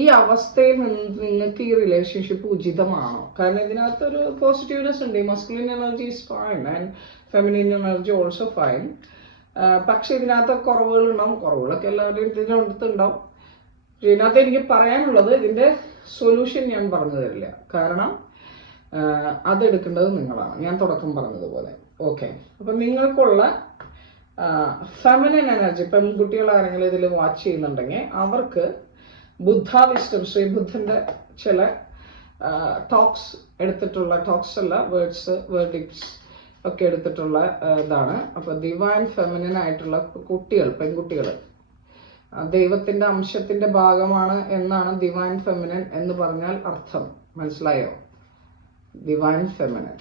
ഈ അവസ്ഥയിൽ നിങ്ങൾക്ക് ഈ റിലേഷൻഷിപ്പ് ഉചിതമാണോ? കാരണം ഇതിനകത്ത് ഒരു പോസിറ്റീവ്നെസ് ഉണ്ട്. Masculine energy is fine and feminine energy also fine. പക്ഷെ ഇതിനകത്ത് കുറവുകളുണ്ടാവും. കുറവുകളൊക്കെ എല്ലാവരുടെയും ഇതിനടുത്തുണ്ടാവും. ഇതിനകത്ത് എനിക്ക് പറയാനുള്ളത്, ഇതിന്റെ സൊല്യൂഷൻ ഞാൻ പറഞ്ഞു തരില്ല. കാരണം അതെടുക്കേണ്ടത് നിങ്ങളാണ്, ഞാൻ തുടക്കം പറഞ്ഞതുപോലെ. ഓക്കെ, അപ്പൊ നിങ്ങൾക്കുള്ള ഫെമിനിൻ എനർജി, പെൺകുട്ടികൾ ആരെങ്കിലും ഇതിൽ വാച്ച് ചെയ്യുന്നുണ്ടെങ്കിൽ അവർക്ക് ബുദ്ധ വിസ്റ്റം, ശ്രീബുദ്ധന്റെ ചില ടോക്സ് എടുത്തിട്ടുള്ള, ടോക്സ് അല്ല വേർഡിക്ട്സ് ഒക്കെ എടുത്തിട്ടുള്ള ഇതാണ്. അപ്പൊ ഡിവൈൻ ഫെമിനിൻ ആയിട്ടുള്ള കുട്ടികൾ, പെൺകുട്ടികൾ ദൈവത്തിന്റെ അംശത്തിന്റെ ഭാഗമാണ് എന്നാണ് ഡിവൈൻ ഫെമിനിൻ എന്ന് പറഞ്ഞാൽ അർത്ഥം. മനസ്സിലായോ? ഡിവൈൻ ഫെമിനിൻ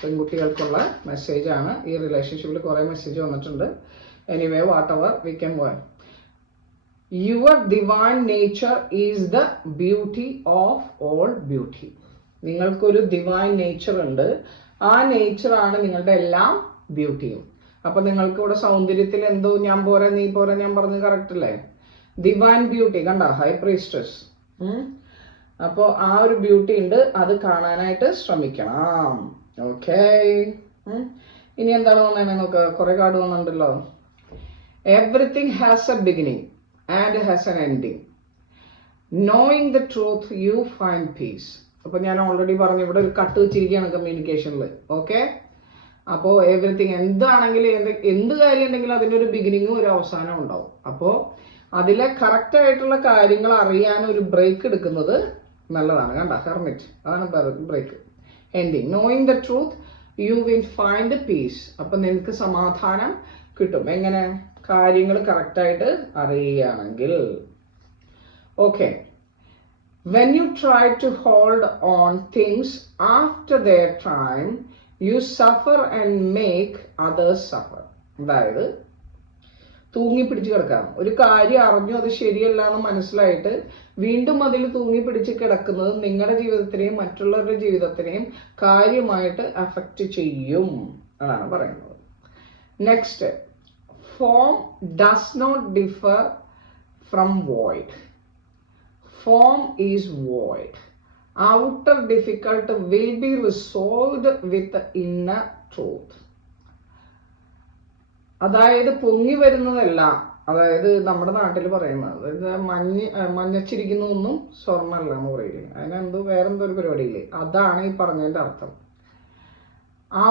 പെൺകുട്ടികൾക്കുള്ള മെസ്സേജ് ആണ്. ഈ റിലേഷൻഷിപ്പിൽ കുറെ മെസ്സേജ് വന്നിട്ടുണ്ട്. Anyway, whatever we can earn. Your divine nature is the beauty of all beauty. നിങ്ങൾക്കൊരു ഡിവൈൻ നേച്ചർ ഉണ്ട്. ആ നേച്ചറാണ് നിങ്ങളുടെ എല്ലാം ബ്യൂട്ടിയും. അപ്പൊ നിങ്ങൾക്ക് ഇവിടെ സൗന്ദര്യത്തിൽ എന്തോ ഞാൻ പോരാ നീ പോരാ ഞാൻ പറഞ്ഞത് കറക്റ്റ് അല്ലേ? ഡിവൈൻ ബ്യൂട്ടി കണ്ട, ഹൈ പ്രീസ്റ്റസ്. അപ്പോ ആ ഒരു ബ്യൂട്ടി ഉണ്ട്, അത് കാണാനായിട്ട് ശ്രമിക്കണം. ഓക്കെ, ഇനി എന്താണ് വന്നേ നോക്ക, കുറെ കാർഡ് വന്നിട്ടുണ്ടല്ലോ. Everything has a beginning and has an ending. Knowing the truth you find peace. അപ്പൊ ഞാൻ ഓൾറെഡി പറഞ്ഞു, ഇവിടെ ഒരു കട്ട് വെച്ചിരിക്കുകയാണ് കമ്മ്യൂണിക്കേഷനിൽ. ഓക്കെ, അപ്പോൾ എവറിത്തിങ് എന്താണെങ്കിലും എന്ത് കാര്യം ഉണ്ടെങ്കിലും അതിൻ്റെ ഒരു ബിഗിനിങ്ങും ഒരു അവസാനവും ഉണ്ടാവും. അപ്പോൾ അതിലെ കറക്റ്റ് ആയിട്ടുള്ള കാര്യങ്ങൾ അറിയാൻ ഒരു ബ്രേക്ക് എടുക്കുന്നത് നല്ലതാണ്. കണ്ട, ഹെർമിറ്റ്, അതാണ് break. Ending, knowing the truth you will find peace. അപ്പൊ നിനക്ക് സമാധാനം കിട്ടും. എങ്ങനെ? കാര്യങ്ങൾ കറക്റ്റായിട്ട് അറിയുകയാണെങ്കിൽ. Okay, When you try to hold on things after their time, you suffer and make others suffer. അതായത് തൂങ്ങി പിടിച്ച് കിടക്കാം. ഒരു കാര്യം അറിഞ്ഞു അത് ശരിയല്ല എന്ന് മനസ്സിലായിട്ട് വീണ്ടും അതിൽ തൂങ്ങി പിടിച്ച് കിടക്കുന്നത് നിങ്ങളുടെ ജീവിതത്തിനെയും മറ്റുള്ളവരുടെ ജീവിതത്തിനെയും കാര്യമായിട്ട് അഫക്റ്റ് ചെയ്യും എന്നാണ് പറയുന്നത്. Next, form does not differ from void. Form is void. Outer difficulty will be resolved with the inner truth. അതായത് പൊങ്ങി വരുന്നതല്ല, അതായത് നമ്മുടെ നാട്ടിൽ പറയുന്നത് മഞ്ഞച്ചിരിക്കുന്നതൊന്നും സ്വർണ്ണമല്ല എന്ന് പറയില്ലേ, അതിനെന്തോ വേറെന്തോ ഒരു പരിപാടിയില്ലേ, അതാണ് ഈ പറഞ്ഞതിന്റെ അർത്ഥം.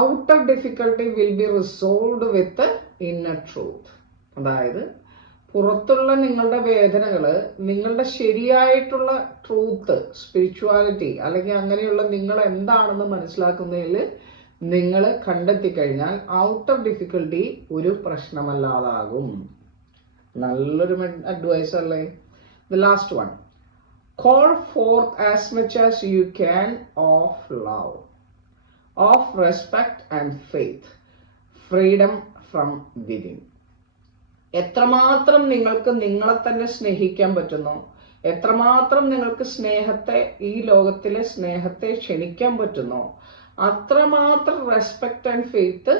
Outer difficulty will be resolved with inner truth. അതായത് പുറത്തുള്ള നിങ്ങളുടെ വേദനകള് നിങ്ങളുടെ ശരിയായിട്ടുള്ള ട്രൂത്ത്, സ്പിരിച്വാലിറ്റി അല്ലെങ്കിൽ അങ്ങനെയുള്ള നിങ്ങൾ എന്താണെന്ന് മനസ്സിലാക്കുന്നതിൽ നിങ്ങൾ കണ്ടെത്തി കഴിഞ്ഞാൽ ഔട്ടർ ഡിഫിക്കൽട്ടി ഒരു പ്രശ്നമല്ലാതാകും. നല്ലൊരു അഡ്വൈസ് അല്ലേ. The last one, call fourth as much as you can of love, of respect and faith, freedom from within. എത്രമാത്രം നിങ്ങൾക്ക് നിങ്ങളെ തന്നെ സ്നേഹിക്കാൻ പറ്റുന്നോ, എത്രമാത്രം നിങ്ങൾക്ക് സ്നേഹത്തെ, ഈ ലോകത്തിലെ സ്നേഹത്തെ ക്ഷണിക്കാൻ പറ്റുന്നോ, അത്രമാത്രം റെസ്പെക്ട് ആൻഡ് ഫെയ്ത്ത്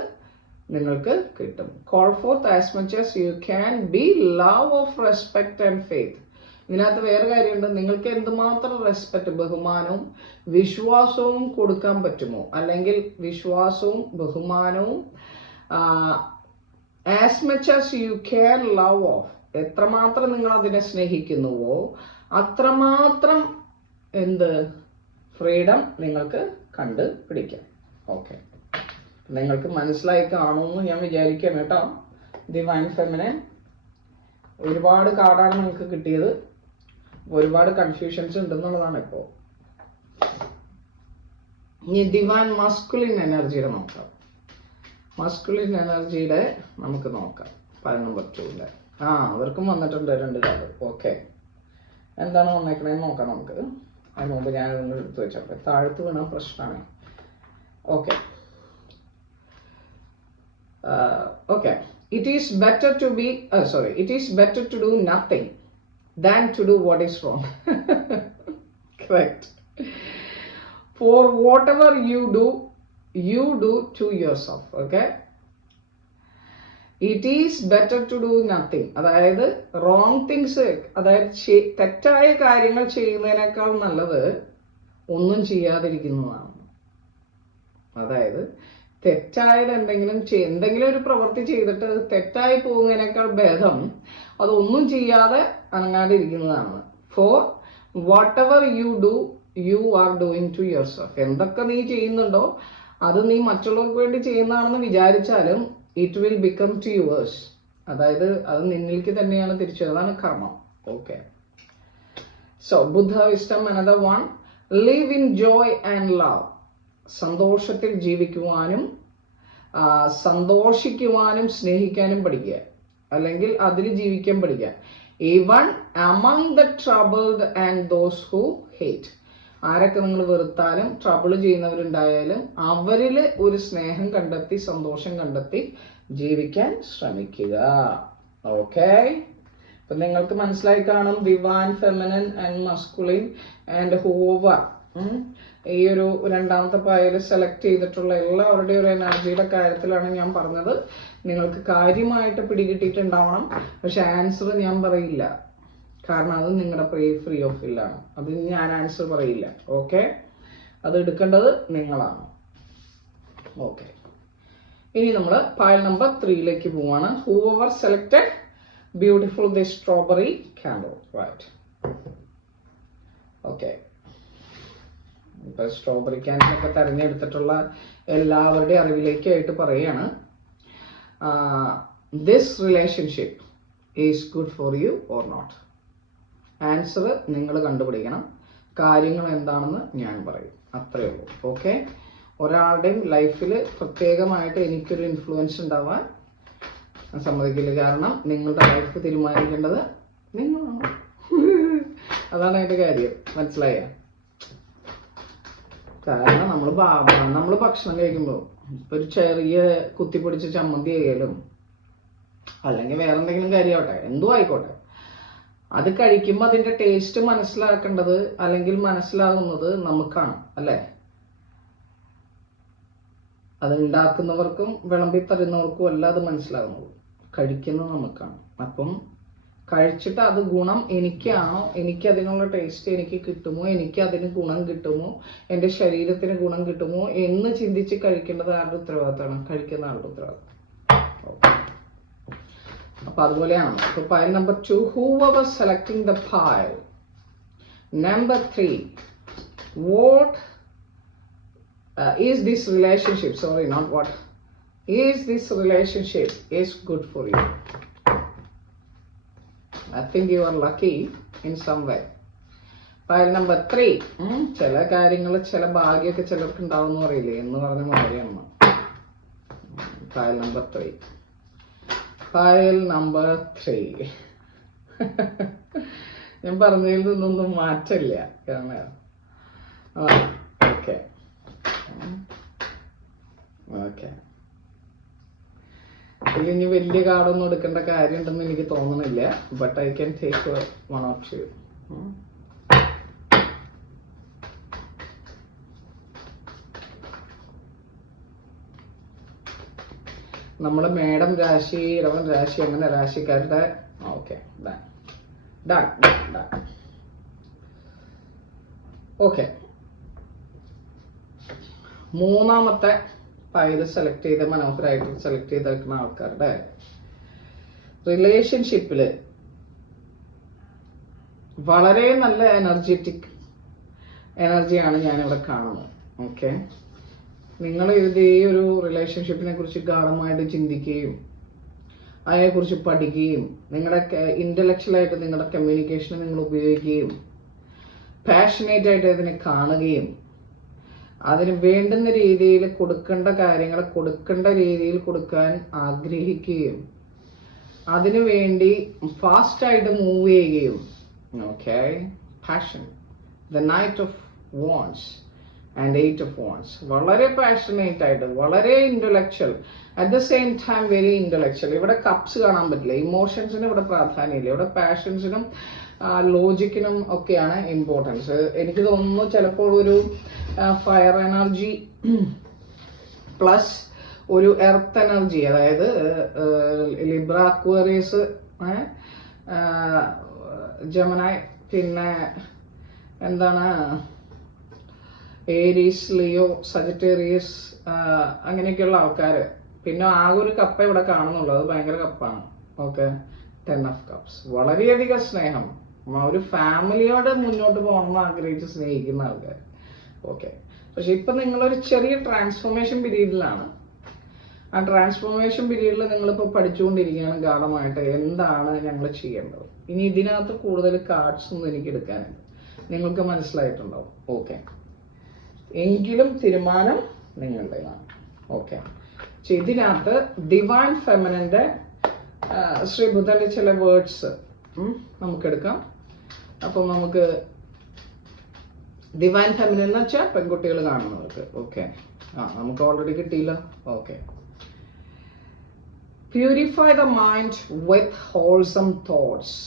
നിങ്ങൾക്ക് കിട്ടും. Call fourth as much as you can be love of respect and faith. ഇതിനകത്ത് വേറെ കാര്യമുണ്ട്, നിങ്ങൾക്ക് എന്തുമാത്രം റെസ്പെക്ട്, ബഹുമാനവും വിശ്വാസവും കൊടുക്കാൻ പറ്റുമോ, അല്ലെങ്കിൽ വിശ്വാസവും ബഹുമാനവും as much as you can love of, എത്രമാത്രം നിങ്ങൾ അതിനെ സ്നേഹിക്കുന്നുവോ അത്രമാത്രം എന്ത് ഫ്രീഡം നിങ്ങൾക്ക് കണ്ടുപിടിക്കാം. ഓക്കെ, നിങ്ങൾക്ക് മനസ്സിലായി കാണുമെന്ന് ഞാൻ വിചാരിക്കുകയാണ് കേട്ടോ. ഡിവൈൻ ഫെമിനിൻ ഒരുപാട് കാർഡാണ് നിങ്ങൾക്ക് കിട്ടിയത്, ഒരുപാട് കൺഫ്യൂഷൻസ് ഉണ്ടെന്നുള്ളതാണ് ഇപ്പോൾ. ഇനി ഡിവൈൻ മസ്കുലിൻ എനർജിയുടെ നോക്കാം. മസ്കുലിൻ എനർജിയുടെ നമുക്ക് നോക്കാം. 5 നമ്പർ 2 അവർക്കും വന്നിട്ടുണ്ട് 2 കാർഡ്. ഓക്കെ, എന്താണ് വന്നേക്കണേന്ന് നോക്കാം നമുക്ക്. അതിന് മുമ്പ് ഞാൻ എടുത്ത് വെച്ചോട്ടെ, താഴത്ത് വീണ പ്രശ്നമാണ്. Okay okay, it is better to be it is better to do nothing than to do what is wrong. Correct. For whatever you do to yourself. Okay, it is better to do nothing. അതായത് wrong things, അതായത് തെറ്റായ കാര്യങ്ങൾ ചെയ്യുന്നതിനേക്കാൾ നല്ലത് ഒന്നും ചെയ്യാതിരിക്കുന്നതാണ്. അതായത് തെറ്റായത് എന്തെങ്കിലും ഒരു പ്രവൃത്തി ചെയ്തിട്ട് തെറ്റായി പോകുന്നതിനേക്കാൾ ഭേദം അതൊന്നും ചെയ്യാതെ അനങ്ങാതിരിക്കുന്നതാണ്. For whatever you do you are doing to yourself. എന്തൊക്കെ നീ ചെയ്യുന്നുണ്ടോ അത് നീ മറ്റുള്ളവർക്ക് വേണ്ടി ചെയ്യുന്നതാണെന്ന് വിചാരിച്ചാലും it will become to yours. അതായത് അത് നിന്നിലേക്ക് തന്നെയാണ് തിരിച്ചു, അതാണ് കർമ്മം. Okay, so Buddha wisdom another one, live in joy and love. സന്തോഷത്തിൽ ജീവിക്കുവാനും സന്തോഷിക്കുവാനും സ്നേഹിക്കാനും പഠിക്കുക, അല്ലെങ്കിൽ അതിൽ ജീവിക്കാൻ പഠിക്കുക. Even among the troubled and those who hate. ആരൊക്കെ നിങ്ങൾ വെറുത്താലും ട്രബിൾ ചെയ്യുന്നവരുണ്ടായാലും അവരിൽ ഒരു സ്നേഹം കണ്ടെത്തി സന്തോഷം കണ്ടെത്തി ജീവിക്കാൻ ശ്രമിക്കുക. ഓക്കെ, അപ്പൊ നിങ്ങൾക്ക് മനസ്സിലായി കാണും divine feminine and masculine and Hoover. ഈ ഒരു 2ാമത്തെ പായൽ സെലക്ട് ചെയ്തിട്ടുള്ള എല്ലാവരുടെയും ഒരു എനർജിയുടെ കാര്യത്തിലാണ് ഞാൻ പറഞ്ഞത്. നിങ്ങൾക്ക് കാര്യമായിട്ട് പിടികിട്ടിയിട്ടുണ്ടാവണം, പക്ഷെ ആൻസർ ഞാൻ പറയില്ല, കാരണം അത് നിങ്ങളുടെ ഫ്രീ ഓഫ് വില്ലാണ്. അത് ഞാൻ ആൻസർ പറയില്ല. ഓക്കെ, അത് എടുക്കേണ്ടത് നിങ്ങളാണ്. ഓക്കെ, ഇനി നമ്മൾ പായൽ നമ്പർ 3 പോവാണ്. Whoever selected beautiful the strawberry candle. Right. Okay, ഇപ്പൊ സ്ട്രോബെറി കാൻഡിലൊക്കെ തെരഞ്ഞെടുത്തിട്ടുള്ള എല്ലാവരുടെയും അറിവിലേക്കായിട്ട് പറയുകയാണ്, this relationship is good for you or not. Answer നിങ്ങൾ കണ്ടുപിടിക്കണം. കാര്യങ്ങൾ എന്താണെന്ന് ഞാൻ പറയും, അത്രയേ ഉള്ളൂ. ഓക്കെ, ഒരാളുടെയും ലൈഫിൽ പ്രത്യേകമായിട്ട് എനിക്കൊരു ഇൻഫ്ലുവൻസ് ഉണ്ടാവാൻ സമ്മതിക്കില്ല, കാരണം നിങ്ങളുടെ ലൈഫ് തീരുമാനിക്കേണ്ടത് നിങ്ങളാണ്. അതാണ് അതിന്റെ കാര്യം, മനസ്സിലായ? കാരണം നമ്മള് ഭക്ഷണം കഴിക്കുമ്പോൾ ഇപ്പൊ ഒരു ചെറിയ കുത്തിപ്പൊടിച്ച ചമ്മന്തി ആയാലും അല്ലെങ്കിൽ വേറെ എന്തെങ്കിലും കാര്യമാവട്ടെ, എന്തോ ആയിക്കോട്ടെ, അത് കഴിക്കുമ്പോൾ അതിന്റെ ടേസ്റ്റ് മനസ്സിലാക്കേണ്ടത് അല്ലെങ്കിൽ മനസ്സിലാകുന്നത് നമുക്കാണ്, അല്ലേ? അത് ഉണ്ടാക്കുന്നവർക്കും വിളമ്പി തരുന്നവർക്കും അല്ല അത് മനസ്സിലാകുന്നത്, കഴിക്കുന്നത് നമുക്കാണ്. അപ്പം കഴിച്ചിട്ട് അത് ഗുണം എനിക്കാണോ, എനിക്ക് അതിനുള്ള ടേസ്റ്റ് എനിക്ക് കിട്ടുമോ, എനിക്ക് അതിന് ഗുണം കിട്ടുമോ, എൻ്റെ ശരീരത്തിന് ഗുണം കിട്ടുമോ എന്ന് ചിന്തിച്ച് കഴിക്കേണ്ടത് ആരുടെ ഉത്തരവാദിത്തമാണ്? കഴിക്കുന്ന ആളുടെ ഉത്തരവാദിത്തം. അപ്പൊ അതുപോലെയാണ്. അപ്പൊ pile number 2, whoever selecting the pile. Number 3, what is this relationship, sorry, not what, is this relationship is good for you? I think you are lucky in some way. Pile number 3, ചില കാര്യങ്ങൾ ചില ഭാഗ്യമൊക്കെ ചിലർക്ക് ഉണ്ടാവും എന്ന് പറയില്ലേ, എന്ന് പറഞ്ഞ മാതിരിയാണ്. Pile number 3. Pile number 3. ഞാൻ പറഞ്ഞതിൽ നിന്നൊന്നും മാറ്റില്ല. ഓക്കെ ഓക്കെ, ഇതിൽ ഇനി വലിയ കാർഡൊന്നും എടുക്കേണ്ട കാര്യമുണ്ടെന്ന് എനിക്ക് തോന്നുന്നില്ല. But I can take 1 or 2. നമ്മള് മേടം രാശി, ഇടവൻ രാശി, അങ്ങനെ രാശിക്കാരുടെ ഓക്കെ ഓക്കെ. മൂന്നാമത്തെ പൈല് സെലക്ട് ചെയ്ത് മനോഹരമായിട്ട് സെലക്ട് ചെയ്തേക്കുന്ന ആൾക്കാരുടെ റിലേഷൻഷിപ്പില് വളരെ നല്ല എനർജറ്റിക് എനർജിയാണ് ഞാനിവിടെ കാണുന്നത്. ഓക്കെ, നിങ്ങൾ ഇത് ഈ ഒരു റിലേഷൻഷിപ്പിനെ കുറിച്ച് ഗാഢമായിട്ട് ചിന്തിക്കുകയും അതിനെക്കുറിച്ച് പഠിക്കുകയും നിങ്ങളുടെ ഇന്റലക്ച്വലായിട്ട് നിങ്ങളുടെ കമ്മ്യൂണിക്കേഷനെ നിങ്ങൾ ഉപയോഗിക്കുകയും പാഷനേറ്റ് ആയിട്ട് അതിനെ കാണുകയും അതിന് വേണ്ടുന്ന രീതിയിൽ കൊടുക്കേണ്ട കാര്യങ്ങൾ കൊടുക്കേണ്ട രീതിയിൽ കൊടുക്കാൻ ആഗ്രഹിക്കുകയും അതിനു വേണ്ടി ഫാസ്റ്റായിട്ട് മൂവ് ചെയ്യുകയും. Okay, passion, the knight of wants and 8 of wands. വളരെ പാഷനേറ്റ് ആയിട്ട്, വളരെ intellectual, at the same time very intellectual. ഇവിടെ കപ്സ് കാണാൻ പറ്റില്ല, ഇമോഷൻസിന് ഇവിടെ പ്രാധാന്യമില്ല. ഇവിടെ പാഷൻസിനും ലോജിക്കിനും ഒക്കെയാണ് ഇമ്പോർട്ടൻസ്. എനിക്ക് തോന്നുന്നു ചിലപ്പോൾ ഒരു ഫയർ എനർജി പ്ലസ് ഒരു എർത്ത് എനർജി, അതായത് ലിബ്ര, അക്വേറിയസ്, ജെമിനി, പിന്നെ എന്താണ് ഏരീസ്, ലിയോ, സജിറ്റേറിയസ്, അങ്ങനെയൊക്കെയുള്ള ആൾക്കാർ. പിന്നെ ആകെ ഒരു കപ്പ ഇവിടെ കാണുന്നുള്ളൂ, അത് ഭയങ്കര കപ്പാണ്. Okay, 10 of cups. വളരെയധികം സ്നേഹം, ഒരു ഫാമിലിയോട് മുന്നോട്ട് പോകണമെന്ന് ആഗ്രഹിച്ച് സ്നേഹിക്കുന്ന ആൾക്കാർ. ഓക്കെ, പക്ഷെ ഇപ്പൊ നിങ്ങളൊരു ചെറിയ ട്രാൻസ്ഫോർമേഷൻ പീരീഡിലാണ്. ആ ട്രാൻസ്ഫോർമേഷൻ പീരീഡിൽ നിങ്ങളിപ്പോൾ പഠിച്ചുകൊണ്ടിരിക്കുകയാണ് ഗാഢമായിട്ട് എന്താണ് ഞങ്ങൾ ചെയ്യേണ്ടത്. ഇനി ഇതിനകത്ത് കൂടുതൽ കാർഡ്സ് ഒന്നും എനിക്ക് എടുക്കാനുണ്ട്, നിങ്ങൾക്ക് മനസ്സിലായിട്ടുണ്ടാവും. ഓക്കെ, എങ്കിലും തീരുമാനം നിങ്ങളുടേതാണ്. ഓക്കെ, ഇതിനകത്ത് ഡിവൈൻ ഫെമിനിന്റെ ശ്രീ ബുദ്ധന്റെ ചില വേർഡ്സ് നമുക്കെടുക്കാം. അപ്പം നമുക്ക് ഡിവൈൻ ഫെമിനിൻ എന്ന് വെച്ചാൽ പെൺകുട്ടികൾ കാണുന്നവർക്ക്. ഓക്കെ, നമുക്ക് ഓൾറെഡി കിട്ടിയില്ല. Okay, purify the mind with wholesome thoughts,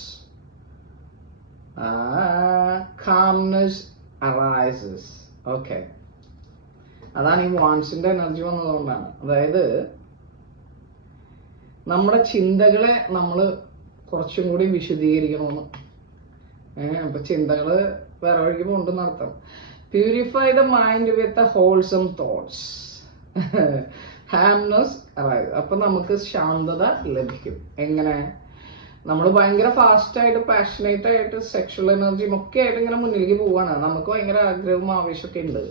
calmness arises. Okay, അതാണ് ഈ വാൺസിന്റെ എനർജി വന്നതുകൊണ്ടാണ്. അതായത് നമ്മുടെ ചിന്തകളെ നമ്മൾ കുറച്ചും കൂടി വിശദീകരിക്കണമെന്ന്. അപ്പൊ ചിന്തകള് വേറെ വഴിക്ക് പോകണ്ടെന്ന് അർത്ഥം. Purify the mind with wholesome thoughts, calmness arise. അപ്പൊ നമുക്ക് ശാന്തത ലഭിക്കും. എങ്ങനെ? നമ്മൾ ഭയങ്കര ഫാസ്റ്റായിട്ട് പാഷനേറ്റ് ആയിട്ട് സെക്ഷൽ എനർജിയും ഒക്കെ ആയിട്ട് ഇങ്ങനെ മുന്നിലേക്ക് പോവാണ്. നമുക്ക് ഭയങ്കര ആഗ്രഹവും ആവേശമൊക്കെ ഉണ്ട്.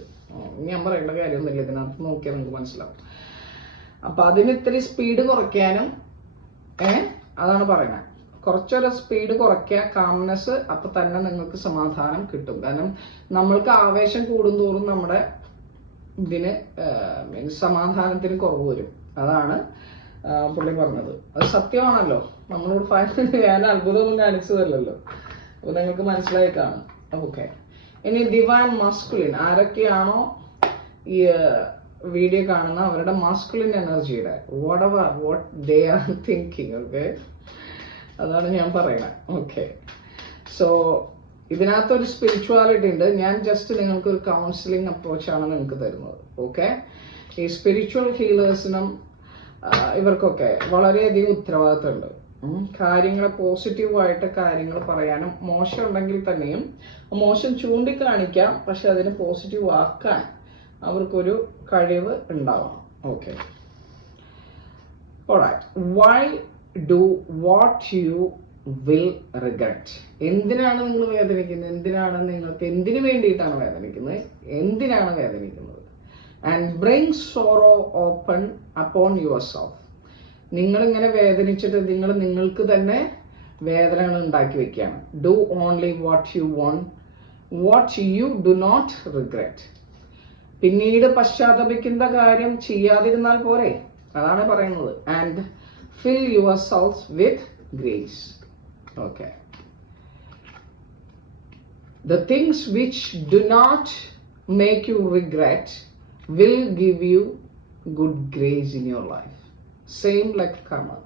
ഞാൻ പറയേണ്ട കാര്യമൊന്നുമില്ല, ഇതിനകത്ത് നോക്കിയാൽ നമുക്ക് മനസ്സിലാവും. അപ്പൊ അതിന് ഇത്തിരി സ്പീഡ് കുറയ്ക്കാനും അതാണ് പറയുന്നത്. കുറച്ചൊരു സ്പീഡ് കുറയ്ക്കുക, കാംനെസ്, അപ്പൊ തന്നെ നിങ്ങൾക്ക് സമാധാനം കിട്ടും. കാരണം നമ്മൾക്ക് ആവേശം കൂടുന്തോറും നമ്മുടെ ഇതിന് സമാധാനത്തിന് കുറവ് വരും. അതാണ് പുള്ളി പറഞ്ഞത്. അത് സത്യമാണല്ലോ. നമ്മളോട് ഞാൻ അത്ഭുതമൊന്നും കാണിച്ചതല്ലല്ലോ. അപ്പോൾ നിങ്ങൾക്ക് മനസ്സിലായി കാണും. ഓക്കെ, ഇനി ഡിവൈൻ മാസ്കുലിൻ ആരൊക്കെയാണോ ഈ വീഡിയോ കാണുന്ന അവരുടെ മാസ്കുലിൻ എനർജിയുടെ what they are thinking. Okay, അതാണ് ഞാൻ പറയണത്. ഓക്കെ, സോ ഇതിനകത്തൊരു സ്പിരിച്വാലിറ്റി ഉണ്ട്. ഞാൻ ജസ്റ്റ് നിങ്ങൾക്ക് ഒരു കൗൺസിലിംഗ് അപ്രോച്ചാണ് നിങ്ങൾക്ക് തരുന്നത്. ഓക്കെ, ഈ സ്പിരിച്വൽ ഹീലേഴ്സിനും ഇവർക്കൊക്കെ വളരെയധികം ഉത്തരവാദിത്തമുണ്ട്. കാര്യങ്ങളെ പോസിറ്റീവായിട്ട് കാര്യങ്ങൾ പറയാനും, മോശം ഉണ്ടെങ്കിൽ തന്നെയും മോശം ചൂണ്ടിക്കാണിക്കാം, പക്ഷെ അതിന് പോസിറ്റീവ് ആക്കാൻ അവർക്കൊരു കഴിവ് ഉണ്ടാവണം. Okay, alright. Why do what you will regret. എന്തിനാണ് നിങ്ങൾ വേദനിക്കുന്നത്? എന്തിനു വേണ്ടിയിട്ടാണ് വേദനിക്കുന്നത്? എന്തിനാണ് വേദനിക്കുന്നത്? And bring sorrow open upon yourself. നിങ്ങളിങ്ങനെ വേദനിച്ചിട്ട് നിങ്ങൾക്ക് തന്നെ വേദനകൾ ഉണ്ടാക്കി വെക്കുകയാണ്. Do only what you want, what you do not regret. പിന്നീട് പശ്ചാത്തപിക്കുന്ന കാര്യം ചെയ്യാതിരുന്നാൽ പോരെ, അതാണ് പറയുന്നത്. And fill yourself with grace. Okay, the things which do not make you regret will give you good grace in your life, same like karma.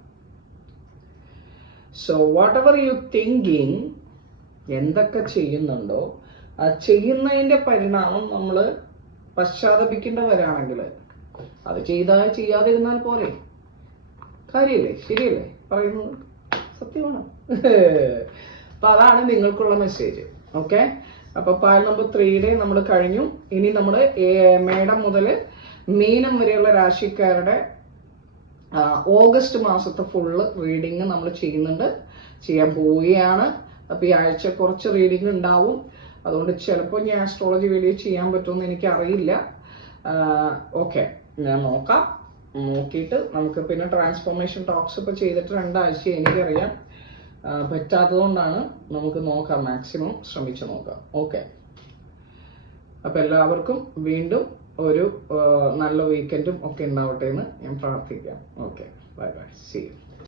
So whatever you thinking, എന്തൊക്കെ ചെയ്യുന്നുണ്ടോ ആ ചെയ്യുന്നതിന്റെ പരിണാമം നമ്മൾ പശ്ചാത്തപിക്കേണ്ടവരാണെങ്കിൽ അത് ചെയ്യാതിരുന്നാൽ പോരെ, കാര്യമില്ലേ? ശരിയല്ലേ പറയുന്നത്? സത്യമാണ്. അപ്പൊ അതാണ് നിങ്ങൾക്കുള്ള മെസ്സേജ്. ഓക്കെ, അപ്പൊ പാൽ നമ്പർ 3 നമ്മൾ കഴിഞ്ഞു. ഇനി നമ്മൾ മേടം മുതൽ മീനം വരെയുള്ള രാശിക്കാരുടെ ഓഗസ്റ്റ് മാസത്തെ ഫുള്ള് റീഡിങ് നമ്മൾ ചെയ്യാൻ പോവുകയാണ്. അപ്പൊ ഈ ആഴ്ച കുറച്ച് റീഡിങ് ഉണ്ടാവും. അതുകൊണ്ട് ചിലപ്പോൾ ഞാൻ ആസ്ട്രോളജി വീഡിയോ ചെയ്യാൻ പറ്റുമെന്ന് എനിക്ക് അറിയില്ല. ഓക്കെ, ഞാൻ നോക്കിയിട്ട് നമുക്ക് പിന്നെ ട്രാൻസ്ഫോർമേഷൻ ടോക്സ് ഇപ്പോൾ ചെയ്തിട്ട് 2 ആഴ്ച എനിക്കറിയാം. പറ്റാത്തതുകൊണ്ടാണ് നമുക്ക് നോക്കാം, മാക്സിമം ശ്രമിച്ചു നോക്കാം. ഓക്കെ, അപ്പം എല്ലാവർക്കും വീണ്ടും ഒരു നല്ല വീക്കെൻഡും ഒക്കെ ഉണ്ടാവട്ടെ എന്ന് ഞാൻ പ്രാർത്ഥിക്കാം. Okay, bye bye, see U.